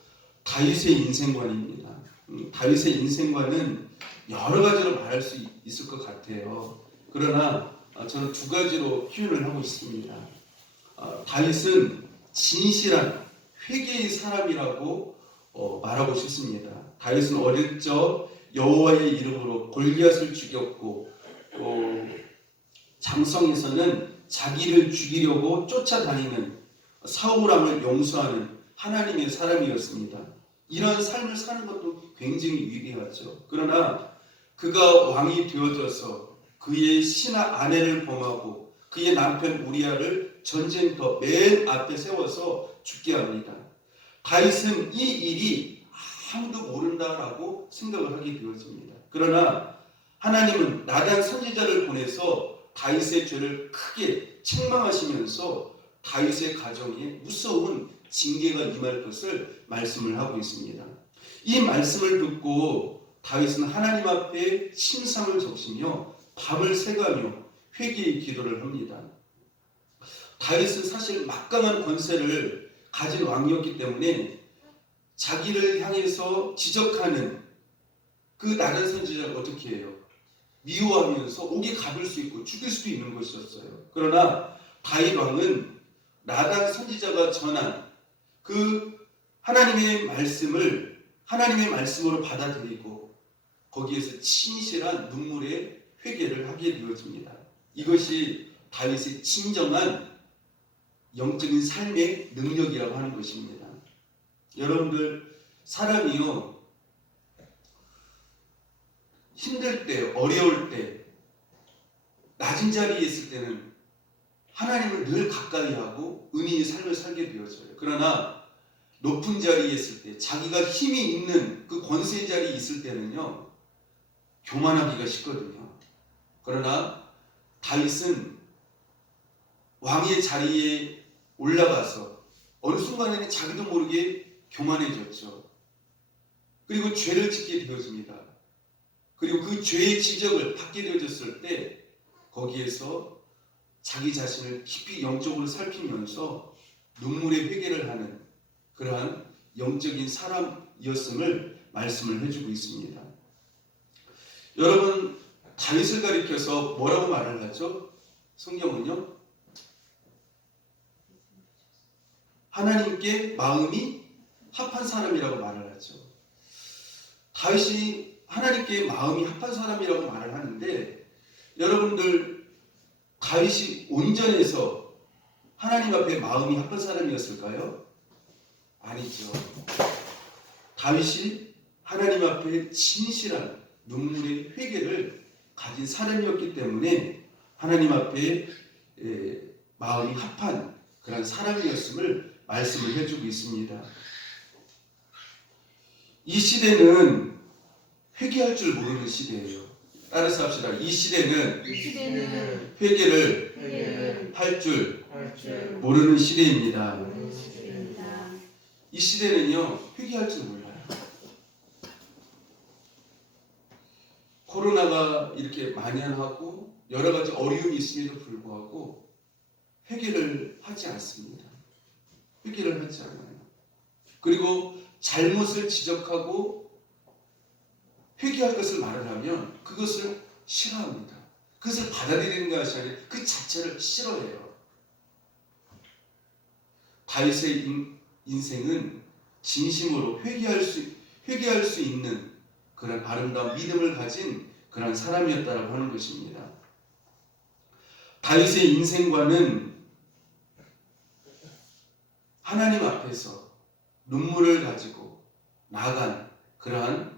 다윗의 인생관입니다. 다윗의 인생관은 여러 가지로 말할 수 있을 것 같아요. 그러나 저는 두 가지로 표현을 하고 있습니다. 다윗은 진실한 회개의 사람이라고 말하고 싶습니다. 다윗은 어릴 적 여호와의 이름으로 골리앗을 죽였고 장성에서는 자기를 죽이려고 쫓아다니는 사울 왕을 용서하는 하나님의 사람이었습니다. 이런 삶을 사는 것도 굉장히 위대하죠. 그러나 그가 왕이 되어져서 그의 신하 아내를 범하고 그의 남편 우리아를 전쟁터 맨 앞에 세워서 죽게 합니다. 다윗은 이 일이 아무도 모른다라고 생각을 하게 되어집니다. 그러나 하나님은 나단 선지자를 보내서 다윗의 죄를 크게 책망하시면서 다윗의 가정에 무서운 징계가 임할 것을 말씀을 하고 있습니다. 이 말씀을 듣고 다윗은 하나님 앞에 신상을 적시며 밤을 새가며 회개의 기도를 합니다. 다윗은 사실 막강한 권세를 가진 왕이었기 때문에 자기를 향해서 지적하는 그 나단 선지자를 어떻게 해요? 미워하면서 옥에 가둘 수 있고 죽일 수도 있는 것이었어요. 그러나 다윗 왕은 나단 선지자가 전한 그 하나님의 말씀을 하나님의 말씀으로 받아들이고 거기에서 진실한 눈물의 회개를 하게 되어집니다. 이것이 다윗의 진정한 영적인 삶의 능력이라고 하는 것입니다. 여러분들 사람이요 힘들 때 어려울 때 낮은 자리에 있을 때는 하나님을 늘 가까이 하고 은혜의 삶을 살게 되어져요. 그러나 높은 자리에 있을 때 자기가 힘이 있는 그 권세 자리에 있을 때는요 교만하기가 쉽거든요. 그러나 다윗은 왕의 자리에 올라가서 어느 순간에는 자기도 모르게 교만해졌죠. 그리고 죄를 짓게 되어집니다. 그리고 그 죄의 지적을 받게 되어졌을 때 거기에서 자기 자신을 깊이 영적으로 살피면서 눈물의 회개를 하는 그러한 영적인 사람이었음을 말씀을 해주고 있습니다. 여러분 다윗을 가리켜서 뭐라고 말을 하죠? 성경은요 하나님께 마음이 합한 사람이라고 말을 하죠. 다윗이 하나님께 마음이 합한 사람이라고 말을 하는데 여러분들 다윗이 온전해서 하나님 앞에 마음이 합한 사람이었을까요? 아니죠. 다윗이 하나님 앞에 진실한 눈물의 회개를 가진 사람이었기 때문에 하나님 앞에 마음이 합한 그런 사람이었음을 말씀을 해주고 있습니다. 이 시대는 회개할 줄 모르는 시대예요. 따라서 합시다. 이 시대는 회개를 할 줄 모르는 시대입니다. 이 시대는요 회개할 줄 몰라요. 코로나가 이렇게 만연하고 여러 가지 어려움이 있음에도 불구하고 회개를 하지 않습니다. 회개를 하지 않아요. 그리고 잘못을 지적하고 회개할 것을 말을 하면 그것을 싫어합니다. 그것을 받아들이는 것이 아니라 그 자체를 싫어해요. 다윗의 인생은 진심으로 회개할 수 있는 그런 아름다운 믿음을 가진 그런 사람이었다라고 하는 것입니다. 다윗의 인생과는 하나님 앞에서 눈물을 가지고 나아간 그러한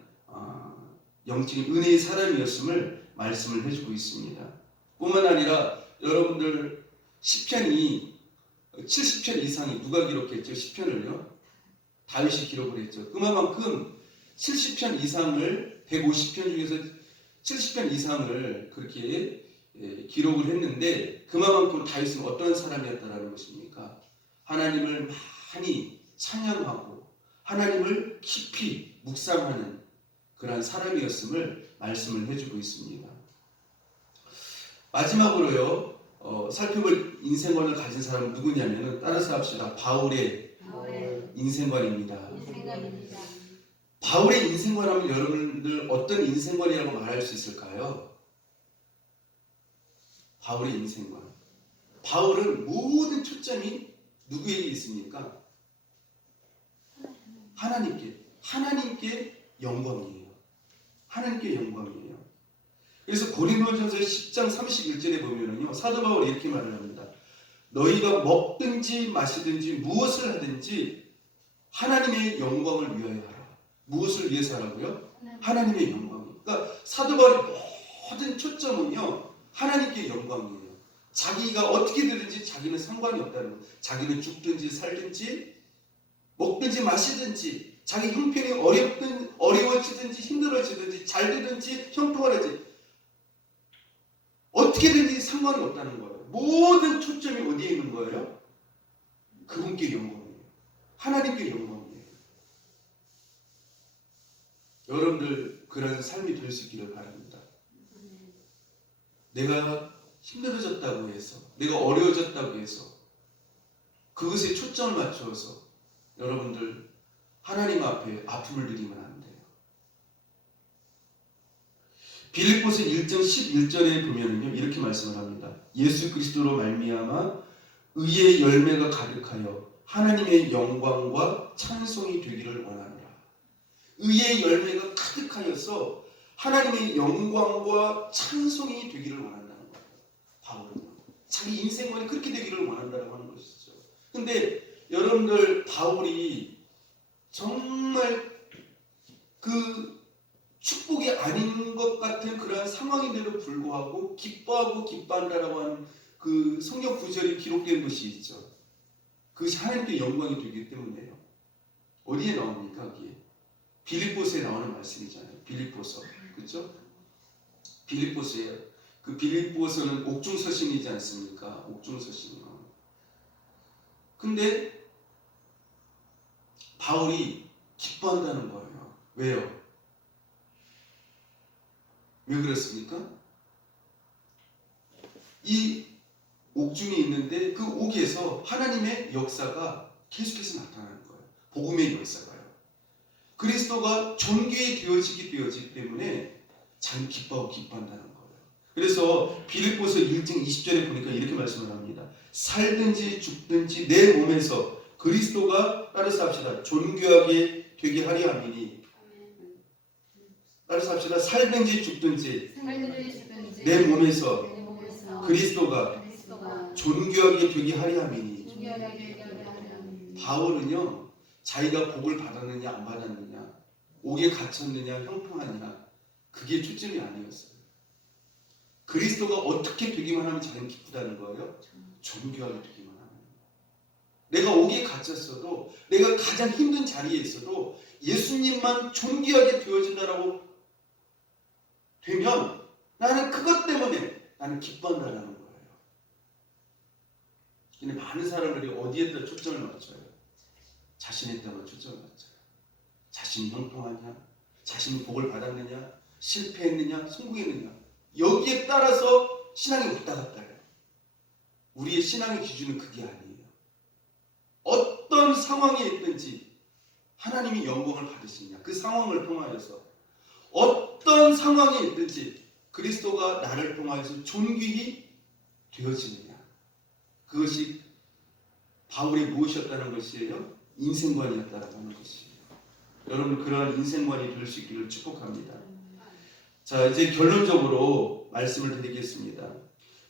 영적인 은혜의 사람이었음을 말씀을 해주고 있습니다. 뿐만 아니라 여러분들 시편이 70편 이상이 누가 기록했죠? 시편을요? 다윗이 기록을 했죠. 그만큼 70편 이상을 150편 중에서 70편 이상을 그렇게 기록을 했는데 그만큼 다윗은 어떤 사람이었다라는 것입니까? 하나님을 많이 찬양하고 하나님을 깊이 묵상하는 그러한 사람이었음을 말씀을 해주고 있습니다. 마지막으로요, 살펴볼 인생관을 가진 사람은 누구냐면은 따라서 합시다. 바울의 인생관입니다. 바울의 인생관하면 여러분들 어떤 인생관이라고 말할 수 있을까요? 바울의 인생관. 바울은 모든 초점이 누구에게 있습니까? 하나님께 영광이에요. 하나님께 영광이에요. 그래서 고린도전서 10장 31절에 보면은요, 사도 바울이 이렇게 말을 합니다. 너희가 먹든지 마시든지 무엇을 하든지 하나님의 영광을 위하여 하라. 무엇을 위해서 하라고요? 하나님의 영광. 그러니까 사도 바울의 모든 초점은요, 하나님께 영광이에요. 자기가 어떻게 되든지 자기는 상관이 없다는 거예요. 자기는 죽든지 살든지 먹든지 마시든지 자기 형편이 어려워지든지 힘들어지든지 잘 되든지 형통하든지 어떻게든지 상관이 없다는 거예요. 모든 초점이 어디에 있는 거예요? 그분께 영광이에요. 하나님께 영광이에요. 여러분들 그런 삶이 될 수 있기를 바랍니다. 내가 힘들어졌다고 해서 내가 어려워졌다고 해서 그것에 초점을 맞추어서 여러분들 하나님 앞에 아픔을 드리면 안 돼요. 빌립보서 1장 11절에 보면요 이렇게 말씀을 합니다. 예수 그리스도로 말미암아 의의 열매가 가득하여 하나님의 영광과 찬송이 되기를 원하노라. 의의 열매가 가득하여서 하나님의 영광과 찬송이 되기를 원한다는 거예요. 바울은요. 자기 인생관이 그렇게 되기를 원한다고 하는 것이죠. 근데 여러분들 바울이 정말 그 축복이 아닌 것 같은 그러한 상황인데도 불구하고 기뻐하고 기뻐한다라고 하는 그 성경 구절이 기록된 것이 있죠. 그것이 하나님께 영광이 되기 때문에요. 어디에 나옵니까? 거기에 빌립보서에 나오는 말씀이잖아요. 빌립보서, 그렇죠? 빌립보서에 그 빌립보서는 옥중서신이지 않습니까? 옥중서신이요. 근데 바울이 기뻐한다는 거예요. 왜요? 왜 그렇습니까? 이 옥중이 있는데 그 옥에서 하나님의 역사가 계속해서 나타나는 거예요. 복음의 역사가요. 그리스도가 존귀히 되어지기 때문에 참 기뻐하고 기뻐한다는 거예요. 그래서 빌립보서 1장 20절에 보니까 이렇게 말씀을 합니다. 살든지 죽든지 내 몸에서 그리스도가 따라서 합시다. 존귀하게 되게 하리 함이니. 따라서 합시다. 살든지 죽든지 내 몸에서 그리스도가 존귀하게 되게 하리 함이니. 바울은요 자기가 복을 받았느냐 안 받았느냐, 옥에 갇혔느냐 형통하느냐, 그게 초점이 아니었어요. 그리스도가 어떻게 되기만 하면 자기는 기쁘다는 거예요. 존귀하게 되기만 하면. 내가 옥에 갇혔어도, 내가 가장 힘든 자리에 있어도 예수님만 존귀하게 되어진다라고 되면 나는 그것 때문에 나는 기뻐한다는 거예요. 근데 많은 사람들이 어디에다 초점을 맞춰요? 자신에다만 초점을 맞춰요. 자신이 형통하냐, 자신이 복을 받았느냐, 실패했느냐, 성공했느냐, 여기에 따라서 신앙이 왔다 갔다 해요. 우리의 신앙의 기준은 그게 아니에요. 어떤 상황에 있든지 하나님이 영광을 받으시느냐, 그 상황을 통하여서 어떤 상황에 있든지 그리스도가 나를 통하여서 존귀히 되어지느냐, 그것이 바울의 무엇이었다는 것이에요? 인생관이었다라고 하는 것이에요. 여러분 그러한 인생관이 될 수 있기를 축복합니다. 자, 이제 결론적으로 말씀을 드리겠습니다.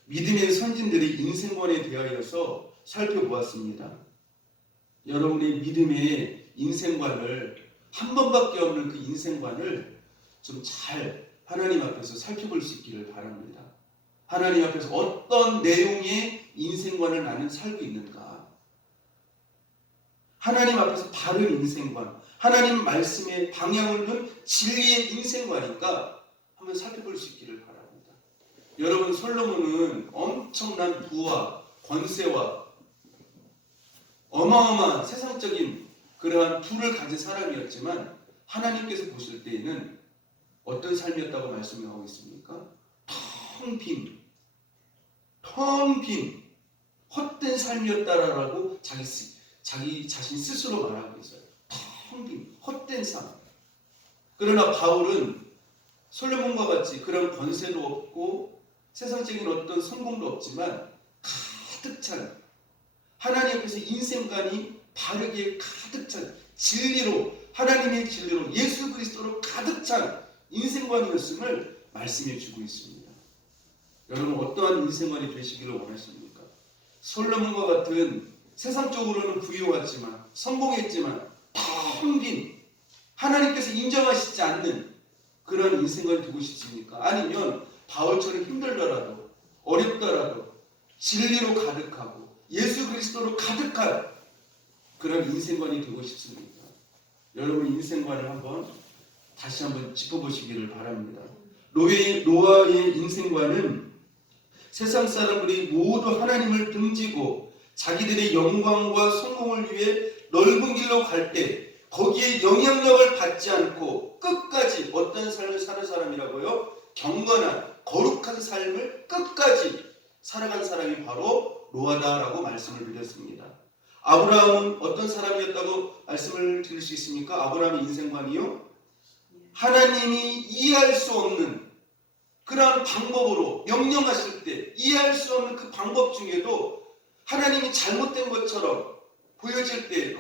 믿음의 선진들의 인생관에 대하여서 살펴보았습니다. 여러분의 믿음의 인생관을 한 번밖에 없는 그 인생관을 좀 잘 하나님 앞에서 살펴볼 수 있기를 바랍니다. 하나님 앞에서 어떤 내용의 인생관을 나는 살고 있는가? 하나님 앞에서 바른 인생관, 하나님 말씀의 방향을 둔 진리의 인생관이니까 한번 살펴볼 수 있기를 바랍니다. 여러분 솔로몬은 엄청난 부와 권세와 어마어마한 세상적인 그러한 부를 가진 사람이었지만 하나님께서 보실 때에는 어떤 삶이었다고 말씀하고 있습니까? 텅 빈 헛된 삶이었다라고 자기 자신 스스로 말하고 있어요. 텅 빈 헛된 삶. 그러나 바울은 솔로몬과 같이 그런 권세도 없고 세상적인 어떤 성공도 없지만 가득 찬 하나님 앞에서 인생관이 바르게 가득 찬 진리로 하나님의 진리로 예수 그리스도로 가득 찬 인생관이었음을 말씀해 주고 있습니다. 여러분 어떠한 인생관이 되시기를 원하십니까? 솔로몬과 같은 세상적으로는 부유하지만 성공했지만 텅 빈 하나님께서 인정하시지 않는 그런 인생관이 되고 싶습니까? 아니면 바울처럼 힘들더라도 어렵더라도 진리로 가득하고 예수 그리스도로 가득한 그런 인생관이 되고 싶습니까? 여러분 인생관을 다시 한번 짚어보시기를 바랍니다. 노아의 인생관은 세상 사람들이 모두 하나님을 등지고 자기들의 영광과 성공을 위해 넓은 길로 갈 때 거기에 영향력을 받지 않고 끝까지 어떤 삶을 사는 사람이라고요? 경건한 거룩한 삶을 끝까지 살아간 사람이 바로 노아다라고 말씀을 드렸습니다. 아브라함은 어떤 사람이었다고 말씀을 드릴 수 있습니까? 아브라함의 인생관이요? 하나님이 이해할 수 없는 그러한 방법으로 명령하실 때 이해할 수 없는 그 방법 중에도 하나님이 잘못된 것처럼 보여질 때에도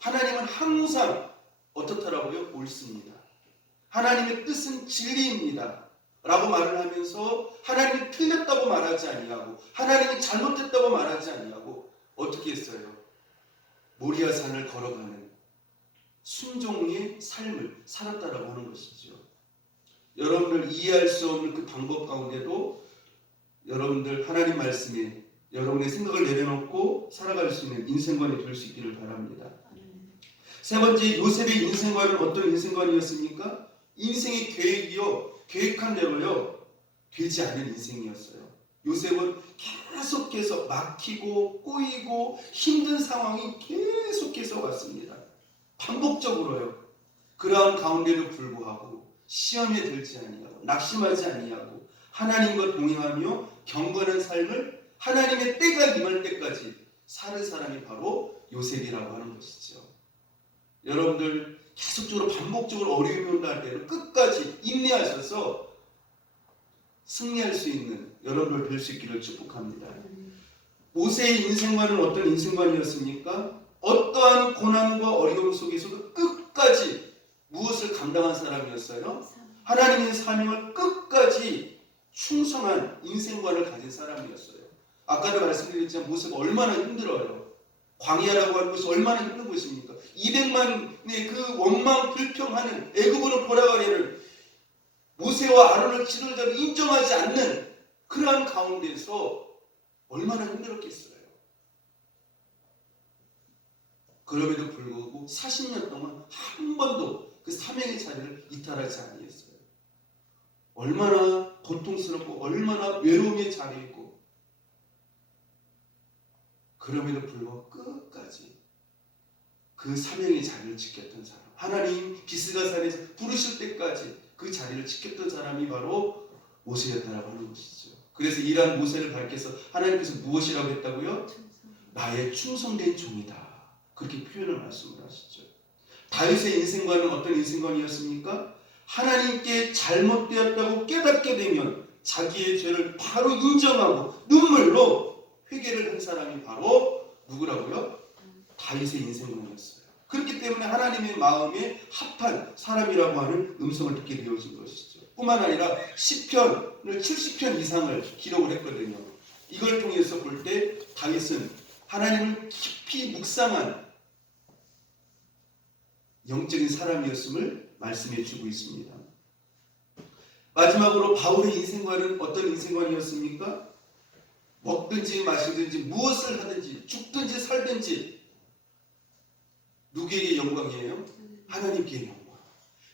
하나님은 항상 어떻더라고요? 옳습니다. 하나님의 뜻은 진리입니다. 라고 말을 하면서 하나님이 틀렸다고 말하지 아니하고 하나님이 잘못됐다고 말하지 아니하고 어떻게 했어요? 모리아산을 걸어가는 순종의 삶을 살았다라고 하는 것이죠. 여러분들 이해할 수 없는 그 방법 가운데도 여러분들 하나님 말씀에 여러분의 생각을 내려놓고 살아갈 수 있는 인생관이 될 수 있기를 바랍니다. 세 번째, 요셉의 인생관은 어떤 인생관이었습니까? 인생의 계획한 대로요 되지 않은 인생이었어요. 요셉은 계속해서 막히고 꼬이고 힘든 상황이 계속해서 왔습니다. 반복적으로요. 그러한 가운데도 불구하고 시험에 들지 아니하고 낙심하지 아니하고 하나님과 동행하며 경건한 삶을 하나님의 때가 임할 때까지 사는 사람이 바로 요셉이라고 하는 것이죠. 여러분들 계속적으로 반복적으로 어려움이 온다 할 때는 끝까지 인내하셔서 승리할 수 있는 여러분들 될 수 있기를 축복합니다. 모세의 인생관은 어떤 인생관이었습니까? 어떠한 고난과 어려움 속에서도 끝까지 무엇을 감당한 사람이었어요? 하나님의 사명을 끝까지 충성한 인생관을 가진 사람이었어요. 아까도 말씀드렸지만 모세가 얼마나 힘들어요. 광야라고 하는 것이 얼마나 힘든 것입니까? 200만의 그 원망 불평하는 애굽으로 돌아가려는 모세와 아론을 지도자로 인정하지 않는 그러한 가운데서 얼마나 힘들었겠어요. 그럼에도 불구하고 40년 동안 한 번도 그 사명의 자리를 이탈하지 아니했어요. 얼마나 고통스럽고 얼마나 외로움의 자리이고 그럼에도 불구하고 끝까지 그 사명의 자리를 지켰던 사람, 하나님 비스가산에서 부르실 때까지 그 자리를 지켰던 사람이 바로 모세였다라고 하는 것이죠. 그래서 이러한 모세를 밝혀서 하나님께서 무엇이라고 했다고요? 나의 충성된 종이다. 그렇게 표현을 말씀을 하시죠. 다윗의 인생관은 어떤 인생관이었습니까? 하나님께 잘못되었다고 깨닫게 되면 자기의 죄를 바로 인정하고 눈물로 회개를 한 사람이 바로 누구라고요? 다윗의 인생관이었어요. 그렇기 때문에 하나님의 마음에 합한 사람이라고 하는 음성을 듣게 되어진 것이죠. 뿐만 아니라 시편을 70편 이상을 기록을 했거든요. 이걸 통해서 볼 때 다윗은 하나님을 깊이 묵상한 영적인 사람이었음을 말씀해 주고 있습니다. 마지막으로 바울의 인생관은 어떤 인생관이었습니까? 먹든지 마시든지 무엇을 하든지 죽든지 살든지 누구에게 영광이에요? 하나님께 영광.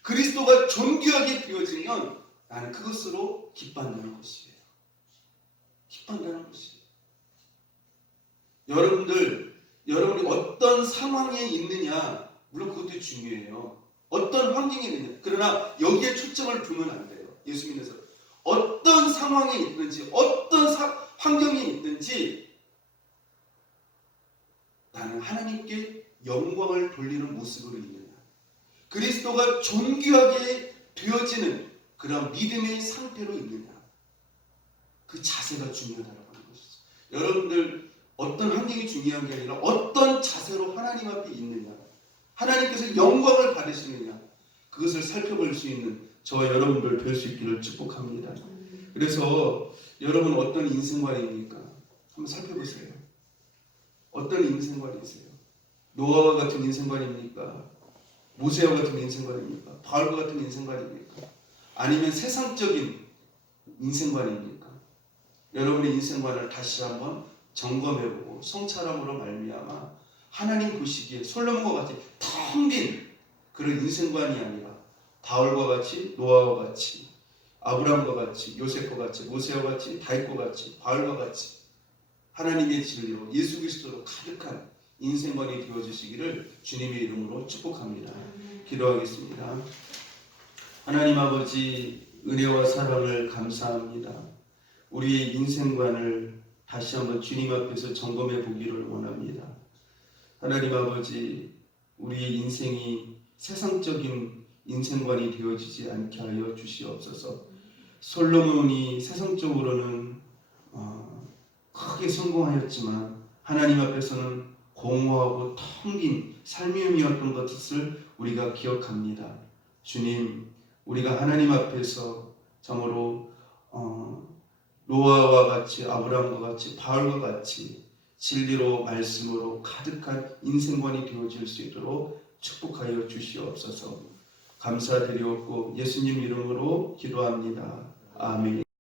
그리스도가 존귀하게 되어지면 나는 그것으로 기뻐한다는 것이에요. 기뻐한다는 것이에요. 여러분이 어떤 상황에 있느냐, 물론 그것도 중요해요. 어떤 환경에 있느냐. 그러나 여기에 초점을 두면 안 돼요. 예수 믿는 사람. 어떤 상황에 있든지, 어떤 환경에 있든지 나는 하나님께 영광을 돌리는 모습으로 있느냐. 그리스도가 존귀하게 되어지는 그런 믿음의 상태로 있느냐. 그 자세가 중요하다고 하는 것이죠. 여러분들 어떤 환경이 중요한 게 아니라 어떤 자세로 하나님 앞에 있느냐. 하나님께서 영광을 받으시느냐. 그것을 살펴볼 수 있는 저와 여러분들 뵐 수 있기를 축복합니다. 그래서 여러분 어떤 인생관입니까? 한번 살펴보세요. 어떤 인생관이세요? 노아와 같은 인생관입니까? 모세와 같은 인생관입니까? 바울과 같은 인생관입니까? 아니면 세상적인 인생관입니까? 여러분의 인생관을 다시 한번 점검해보고 성찰함으로 말미암아 하나님 보시기에 솔로몬과 같이 텅 빈 그런 인생관이 아니라 바울과 같이, 노아와 같이, 아브라함과 같이, 요셉과 같이, 모세와 같이, 다윗과 같이, 바울과 같이 하나님의 진리로 예수 그리스도로 가득한 인생관이 되어주시기를 주님의 이름으로 축복합니다. 기도하겠습니다. 하나님 아버지, 은혜와 사랑을 감사합니다. 우리의 인생관을 다시 한번 주님 앞에서 점검해 보기를 원합니다. 하나님 아버지, 우리의 인생이 세상적인 인생관이 되어지지 않게 하여 주시옵소서. 솔로몬이 세상적으로는 크게 성공하였지만 하나님 앞에서는 공허하고 텅 빈 삶이었던 것을 우리가 기억합니다. 주님, 우리가 하나님 앞에서 참으로 노아와 같이, 아브라함과 같이, 바울과 같이 진리로 말씀으로 가득한 인생관이 되어질 수 있도록 축복하여 주시옵소서. 감사드리옵고 예수님 이름으로 기도합니다. 아멘.